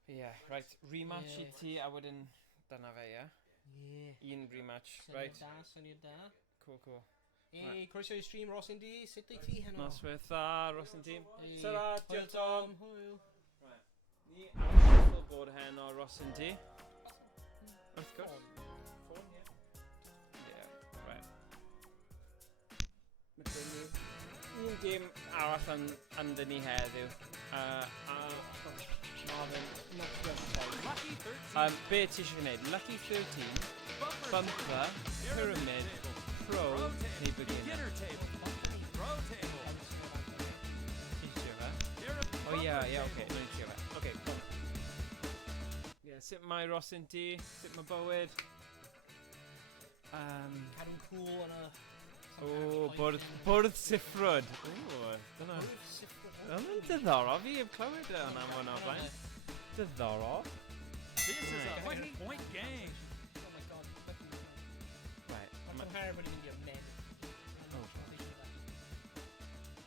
Yeah, right. Rematch i ti a wedyn dyna fe, yeah? Yeah. Un rematch, right? Syniad da. Cool, cool. Ei, croeso i stream Ross Indy, sut ei ti heno? Noswaith dda, Ross yn tîm. Ei, Ta-ra, hwyl diolch Tom. Hwyl. Ni ar y shuffleboard heno, Ross yn tîm. Wrth gwrs. Ffôn, yeah. Yeah, right. Un gêm arall ynddyn ni heddiw. Marvin, not just Lucky 13. be ti eisiau gwneud? Lucky 13, Bumper, Pyramid, Pro, neu Beginner? Beginner table. Throw table. Ti eisiau fe? Here a O ie, oce, nhw'n eisiau fe. Oce, cool. Ie, sut mae Ross yn di? Sut mae bywyd? Cadw'n cool yn y... O, bwrdd siffrwd. O, dyna. Dyna'n diddorol, fi heb clywed hwnna mwy o blaen. Diddorol. This is a point game. Oh my god. Right. Mae'n cymharu bod i'n mynd i'r men.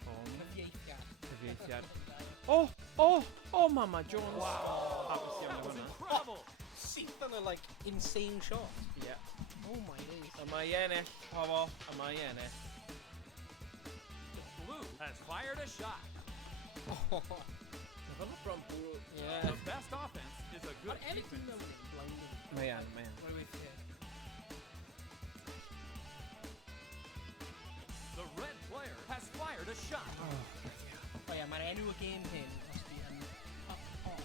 Cyfieithiad. Cyfieithiad. O, Mama Jones. Wow. Hapus iawn o hwnna. Incredible. Syth yn y, like, insane shot. Ie. Oh my days. Yma i ennill, pobol. Yma i ennill. Blue has fired a shot. Oh. Hwnnw bron bwrw. The best offense is a good Ond Eric defense. yn blinding. Mae an, mae an. Rwy weithio. The red player has fired a shot. O ie, mae'r enw y game hyn, os di yn...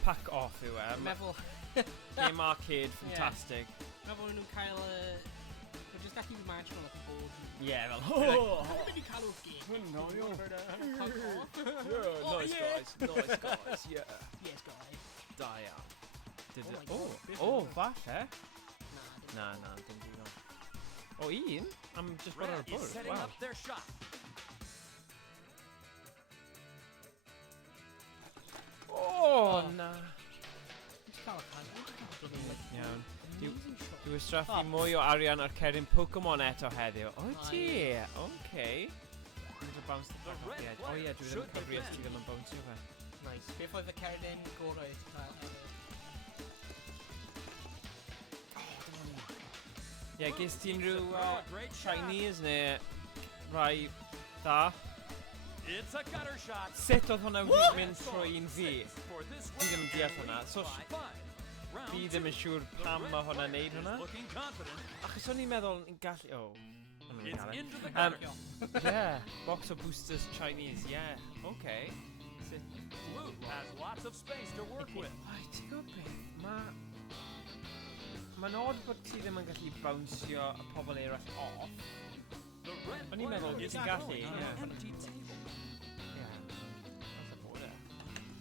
Pack off yw e. Meddwl... Game arcade, fantastic. Meddwl nhw'n cael y... Mae'n just gallu imagine o'n like bod... Ie, fel... Mae'n mynd i cael o'r game. No, you're... Oh, Nice guys, nice guys, yeah. Yes, guys. Da iawn. Oh my O, God. falle. Na, Na, dim digon. O, un? Am just bod ar Red y is bwrdd, setting wow. up their shot. O, na. Just cael y can. Iawn. Amazing shot. Dwi wastraffu mwy o arian ar Cerin Pokemon eto heddiw. O ti? Okay. Dwi'n mynd bounce the back off the edge. O ie, dwi ddim yn cyfri os ti ddim yn bounsio fe. Nice. Beth oedd y cerdyn gorau i ti cael enw? Ie, ges ti'n rhyw Chinese neu rai da? It's a gutter shot. Sut oedd hwnna wedi mynd trwy'n fi? For this Fi ddim yn deall hwnna. So, fi ddim yn siŵr pam mae hwnna'n neud hwnna. Looking confident. Achos o'n i'n meddwl yn gallu... O. It's into the gutter. Yeah, box of boosters Chinese, yeah. Okay. Blue has lots of space to work with. Ai, ti'n gwybod beth? Mae'n odd bod ti ddim yn gallu bounsio y pobl eraill off. The red O'n i'n meddwl player is ti'n gallu, going on ie. an empty table. Yeah. That's a border.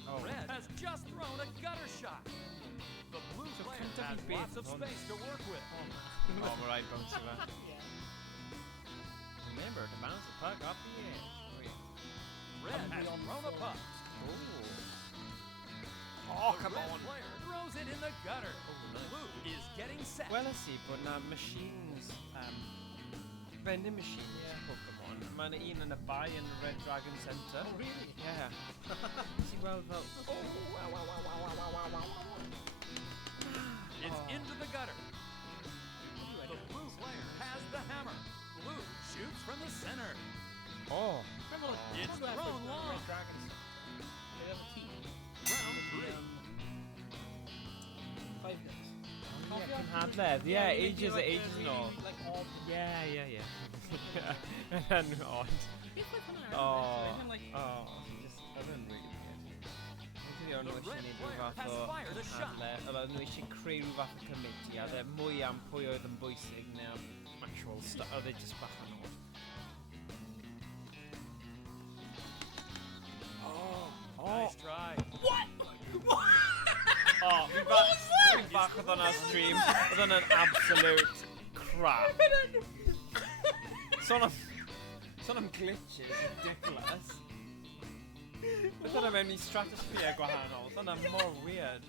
Oh. Red has just thrown a gutter shot. has lots of space to work with. Oh, mae rhaid bounce fe. Yeah. Remember to bounce the puck up the air. Red has thrown a puck. Oh, The come red on. player throws it in the gutter. Blue is getting set. Wel ys i bod na machines, vending machines Pokemon. Mae yna un yn y bai yn y Red Dragon Centre. Oh, really? Yeah. Nes i weld fel... It's into the gutter. The blue player has the hammer. Blue shoots from the center. Oh. It's thrown long. They have a key. Round 3. 5 days. Cynhadledd, yeah, ages and all. Like odd. Yeah. And then odd. Oh, just, I don't really get it. Dwi'n The nhw red eisiau neud player rhyw fath has o fired a shot. cynhadledd, oedd nhw eisiau creu rhyw fath o committee, a dde mwy am pwy oedd yn bwysig neu am actual stuff, oedd e just bach yn odd. Nice try. Oh, fi'n bach oedd hwnna stream, oedd hwnna'n absolute crap. Son am glitches, ridiculous. Oedd hwnna mewn I stratosphere gwahanol, oedd hwnna mor weird.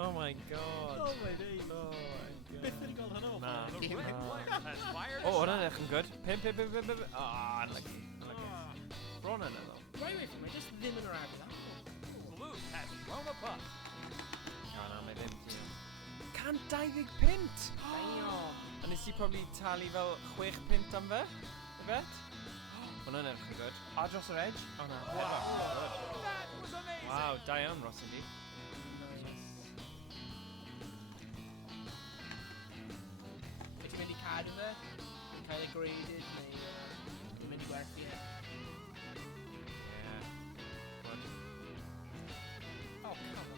Oh my god. Oh my days. Oh my god. Beth wedi gael hynny o? Na. The red player has fired a Oh, shot. hwnna'n edrych yn good. Pim. Oh, unlucky. Bron yna ddo. Right away from me, just ddim yn yr agor. Blue has thrown a puck. O na, mae ddim ti. 120 pint! Damn. A nes I probably talu fel 6 pint am fe? I bet? Hwnna'n edrych yn good. A dros yr edge? O na. That was amazing. Wow, da iawn, Ross ydi. Wyt ti'n mynd I cadw fe? Yn cael ei graded neu ti'n mynd I gwerthu e? Yeah. Good. Oh, come on.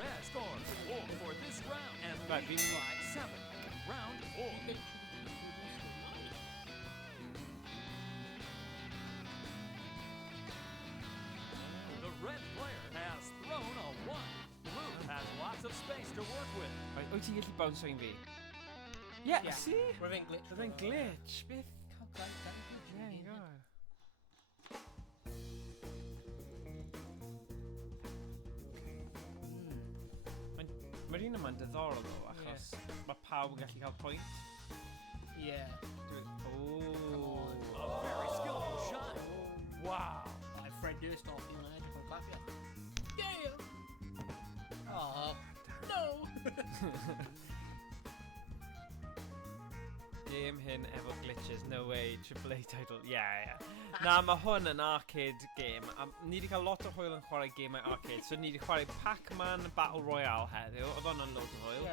Red scores 4 for this round and Right, leads we- by 7. Round 4. The red player has thrown a 1. Blue has lots of space to work with. Right, wyt ti'n gallu bounce o'n fi? Yeah, Yeah. see? Roedd e'n glitch. Roedd e'n glitch. Beth? Yeah, Yeah, God. Mae'r un yma'n diddorol ddo, achos mae pawb yn gallu cael pwynt. Yeah. Oh. A very skillful shot. Wow. Like Fred Durst off you and I just clap yeah. Oh no. Game hyn efo glitches, no way, AAA title, yeah. Na, mae hwn yn arcade game. Ni wedi cael lot o hwyl yn chwarae gemau arcade, so ni wedi chwarae Pac-Man Battle Royale heddiw, oedd hwnna'n load o hwyl.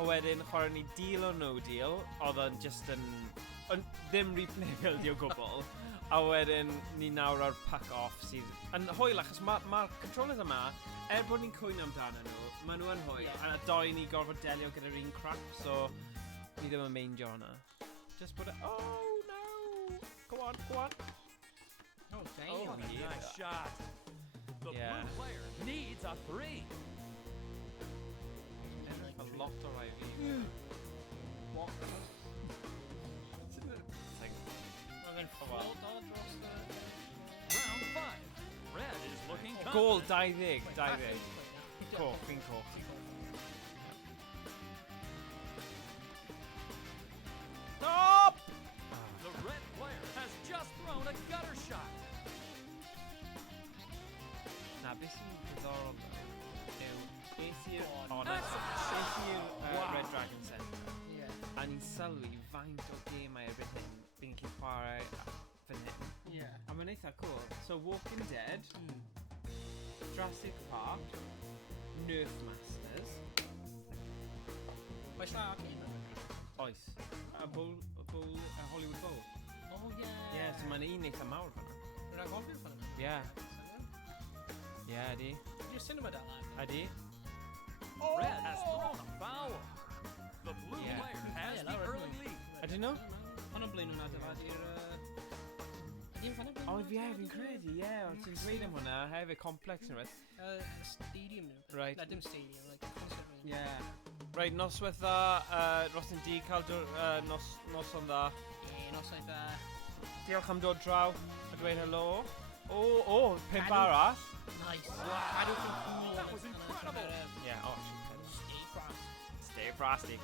A wedyn chwarae ni Deal or No Deal, oedd o'n just yn ddim replayability o gwbl. A wedyn ni nawr ar Pack Off sydd yn hwyl, achos mae'r controllers yma, bod ni'n cwyno amdano nhw, maen nhw yn hwyl, a doi ni gorfod delio gyda'r un crap, so ni ddim yn meindio hwnna. Just put it. Oh no! Go on. Oh damn. Oh, yeah. Nice shot. The Yeah. blue player needs a 3. A lot o IV. What? Roedd e'n Well done, Ross. Round 5. Red is looking Goal, confident. 20. Coch, fi'n coch. Stop! The red player has just thrown a gutter shot. Na, beth sy'n diddorol yw, beth yw'r... Oh, na, excellent beth yw'r Wow. Red Dragon Centre. Yeah. A ni'n sylwi faint o gemau erbyn hyn fi'n gallu chwarae fan hyn. Yeah. A mae'n eitha cool. So, Walking Dead, Jurassic Park, Nerf Masters, Oes na arcade? oes, a Hollywood Bowl. Oh yeah. Yeah, so mae'n un eitha mawr fan'na. Rwy'n gofio fan yma. Yeah. Yeah, ydi. You're cinema dal ag. Ydi. Red has thrown a foul. The blue Yeah. player has Yeah, the that was early nice. lead. Ydyn nhw? Ond o'n blaen nhw'n adeilad i'r... Dim fan yma. O, O, fi'n credu, ie. Ond ti'n dweud am hwnna, hefyd complex yn rhywbeth. Stadium. Right. Na, dim stadium, like concert arena. Ie. Right, noswaith dda, Ros yn di cael noson dda. Ie, noswaith dda. Diolch am dod draw a dweud helo. O, pimp arall. Nice. Cadwch yn cool. That was incredible. Yeah, oh, Stay frosty. stay frosty.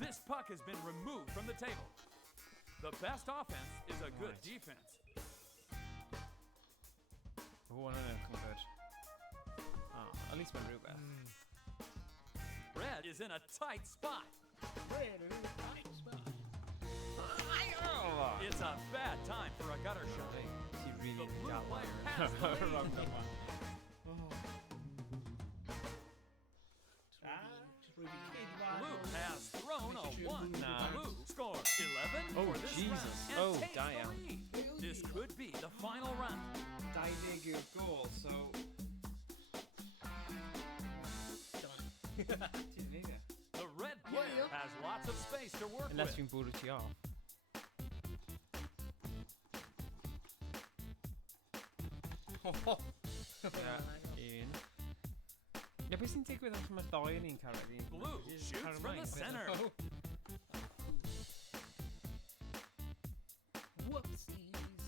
This puck has been removed from the table. The best offense is a good defense. Oh, no, come good. Oh, at least mae'n rhywbeth. Red is in a tight spot. It's a bad time for a gutter shot. Ti The really blue gal. player has the lead. Wrong one. Blue has thrown a 1. Nah. Blue scored 11 Oh, for this Jesus. round and Oh, takes da the iawn. lead. This could be the final round. 20 yw'r gol, so... Ti'n neud e? The red player has lots of space to work Unless with. fi'n bwrw ti off. Ie, un. Ie, beth sy'n digwydd os mae'r ddoi yn un carreg i? Blue shoots from the center. Whoopsies.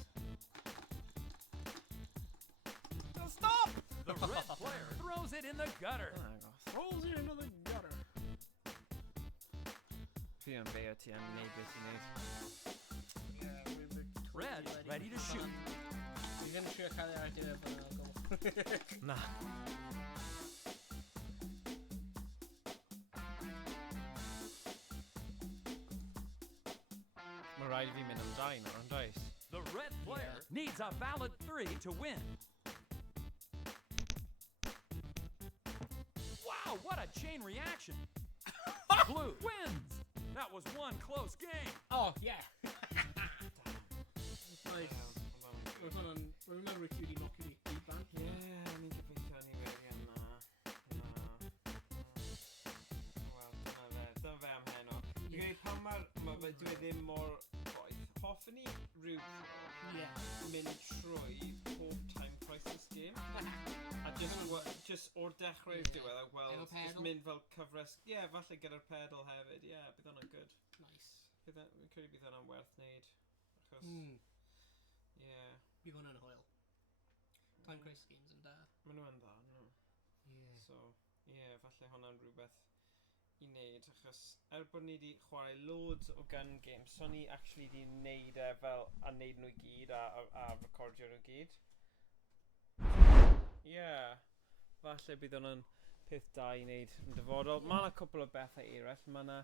Stop! The red player throws it in the gutter. Rolls it into the gutter. Fi yn beo ti am wneud beth sy'n neud. Red ready to shoot. Fi ddim siŵr cael ei idea bod yna'n gol. Na. Mae rhaid i fi mynd am dau nawr, ond oes? The red player needs a valid 3 to win. Wow, what a chain reaction. Blue wins. That was one close game. Oh, yeah. Nice. Roedd hwnna'n... Roedd hwnna'n rwy'n wedi nocio fi iban. Ie, ni'n gobeithio ni wedi yn na. Wel, dyna fe am heno. Fi'n gwneud pan mae dwi ddim mor boeth. Hoffwn ni rhyw mynd trwy pob time crisis game. A just o'r dechrau i'r diwedd a gweld, Efo just pedal? mynd fel cyfres. Ie, falle gyda'r pedal hefyd. Ie, bydd hwnna'n good. Nice. Fi'n credu bydd hwnna'n werth wneud. Achos, ie, Bydd hwnna'n hwyl. Time Crisis games yn da. maen nhw yn dda, no. Yeah. So, ie, falle hwnna'n rhywbeth i wneud, achos bod ni wedi chwarae loads o gun games, so ni actually wedi wneud e fel a wneud nhw i gyd a recordio nhw i gyd. Ie, falle bydd hwnna'n peth da i wneud yn dyfodol. Mae yna cwpl o bethau eraill. Mae yna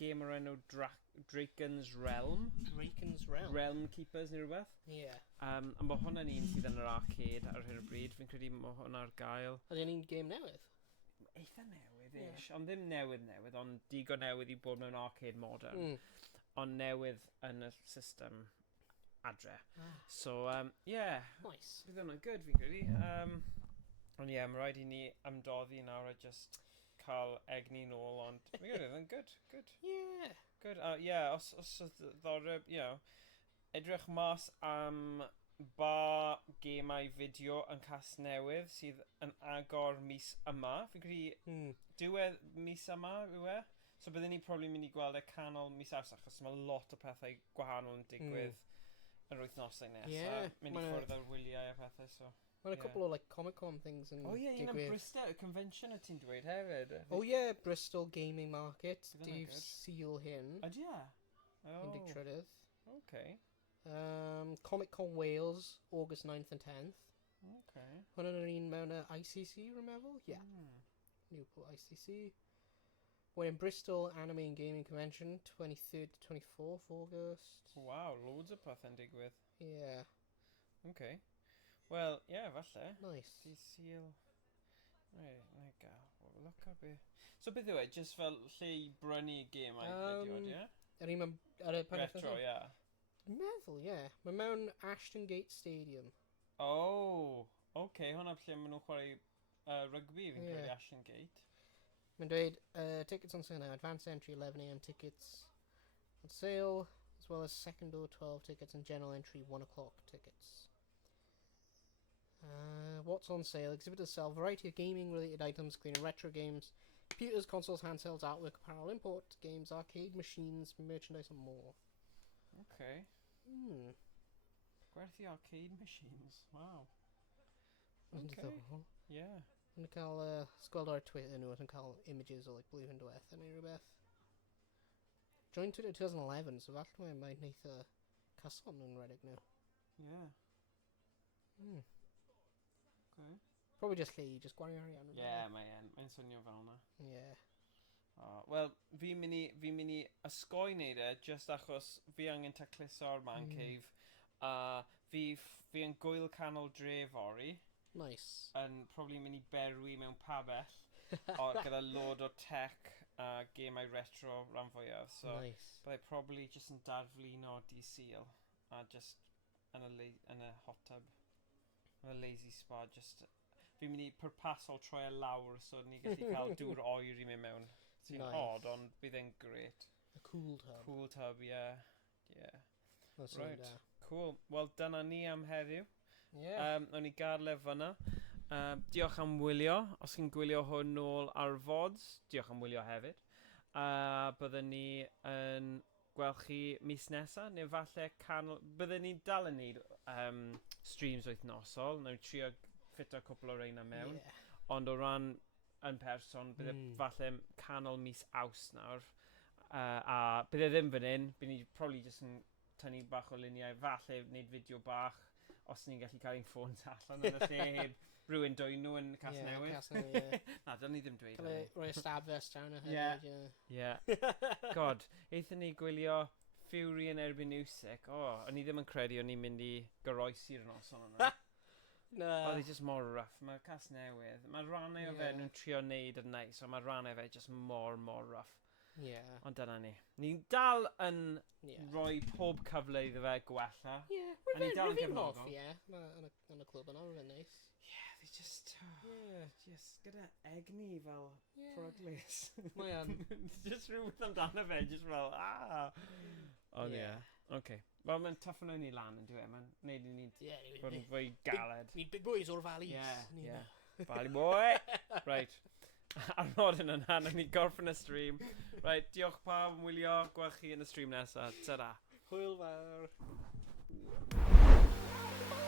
game o'r enw Draken's Realm. Draken's Realm? Realm Keepers neu rhywbeth. Yeah. A mae hwnna'n un sydd yn yr arcade ar hyn o bryd. Fi'n credu mae hwnna ar gael. Ydy hynny'n game newydd? Eitha newydd-ish, ond ddim newydd, ond digon newydd i bod mewn arcade modern. Ond newydd yn y system adre. So, yeah. Nice. Bydd hwnna'n good, fi'n credu. Ond ie, mae rhaid i ni ymdoddi nawr a just cael egni nôl, ond fi'n credu hwnna'n good. Yeah. Good. Os ddoreb, edrych mas am gemau fideo yn cas newydd sydd yn agor mis yma. Fi'n credu diwedd mis yma yw e. So byddwn ni probably mynd i gweld e canol mis Awst, achos mae lot o pethau gwahanol yn digwydd yr wythnosau nesaf. Mynd i ffwrdd ar wyliau a pethau, so... Mae'n a couple o like Comic-Con things yn un am Bristol, y convention y ti'n dweud hefyd. Oh yeah, Bristol Gaming Market. Dydd Sul hyn. Ydy e? Undig trydydd. Okay. Comic-Con Wales, August 9th and 10th. Okay. Hwna'n yr un mewn ICC, rwy'n meddwl? Yeah. Newport ICC. Wedyn Bristol Anime and Gaming Convention, 23rd to 24th August. Wow, loads o pethau'n digwydd. Yeah. Okay. Wel, falle. Nice. Dydd Sul. Right, na i gael. Look ar beth. So beth yw e, just fel lle i brynu gemau fideo, ie? Yr un mewn... Retro, ie. Meddwl, ie. Mae mewn Ashton Gate Stadium. Oh, okay. Hwna lle maen nhw'n chwarae rugby, fi'n credu Ashton Gate. Mae'n dweud, tickets on sale now. Advance entry 11 AM tickets on sale. As well as second door 12 tickets and general entry 1 o'clock tickets. What's on sale? Exhibitors sell a variety of gaming-related items, including retro games, computers, consoles, handhelds, artwork, apparel, import games, arcade machines, merchandise, and more. Okay. Gwerthu arcade machines. Wow. Okay. Yeah. Yn cael sgweld ar Twitter nhw yn cael images o like blwyddyn diwetha neu rhywbeth. Joined Twitter 2011, so falle mae'n neitha cyson yn redig nhw. Yeah. Okay. Probably just lle I just gwario arian. Yeah, mae'n swnio fel yna. Yeah. Wel, fi'n mynd i ysgoi neud e, just achos fi angen tacluso'r man cave. Fi yn gwyl canol dre fori. Nice. Yn probably mynd i berwi mewn pabell gyda load o tech a gemau retro ran fwyaf. So Nice. byddai probably just yn darflino D-Seal a just yn y hot tub. Yn y lazy spa, just... Fi'n mynd i pwrpasol troi e lawr so ni gallu cael dŵr oer I mynd mewn. Sy'n odd, ond bydd e'n great. A cool tub. Cool tub, yeah. Yeah. That's Right. Cool. Wel, dyna ni am heddiw. Yeah. O'n i gadle fyna. Diolch am wylio. Os chi'n gwylio hwn nôl ar VODs, diolch am wylio hefyd. Byddwn ni yn gweld chi mis nesa, neu falle byddwn ni dal yn neud streams wythnosol. Nawr trio ffito cwpl o reina mewn. Yeah. Ond o ran yn person, bydde falle canol mis Awst nawr. A bydde ddim fan hyn. Bydd ni probably just yn tynnu bach o luniau. Falle wneud fideo bach. Os ni'n gallu cael ein ffôns allan yn y lle heb rhywun dwyn nhw yn Casnewydd. Casnewydd, Na, dyna ni ddim dweud. Roi ystafell down y Yeah. hefyd, Yeah. God, eithon ni gwylio Fury yn erbyn Iwsig. O'n i ddim yn credu o'n i'n mynd I goroesi'r noson yna. No. Oedd hi just mor rough. Mae Casnewydd. Mae rhannau o fe nhw'n trio neud yn neis, ond mae rhannau fe just mor rough. Yeah. Ond dyna ni. Ni'n dal yn Yeah. rhoi pob cyfle iddo fe gwella. Yeah. A ni dal yn gefnogol. Yeah. Yn y clwb yna, rwy'n neis. Yeah, they just... Yeah. Just gyda egni fel Yeah. proglis. Mae yn. Just rhywbeth amdano fe, just fel, Ond Yeah. yeah. Okay. Wel, mae'n toffon ni lan yn dweud. Mae'n neud I ni bod yn fwy galed. Ni'n big boys o'r valleys. Yeah. Valley boy. Right. Ar nod yn yna, nawn ni gorffen y stream. Right, diolch pawb am wylio. Gweld chi yn y stream nesaf. Ta-da. Hwyl fawr.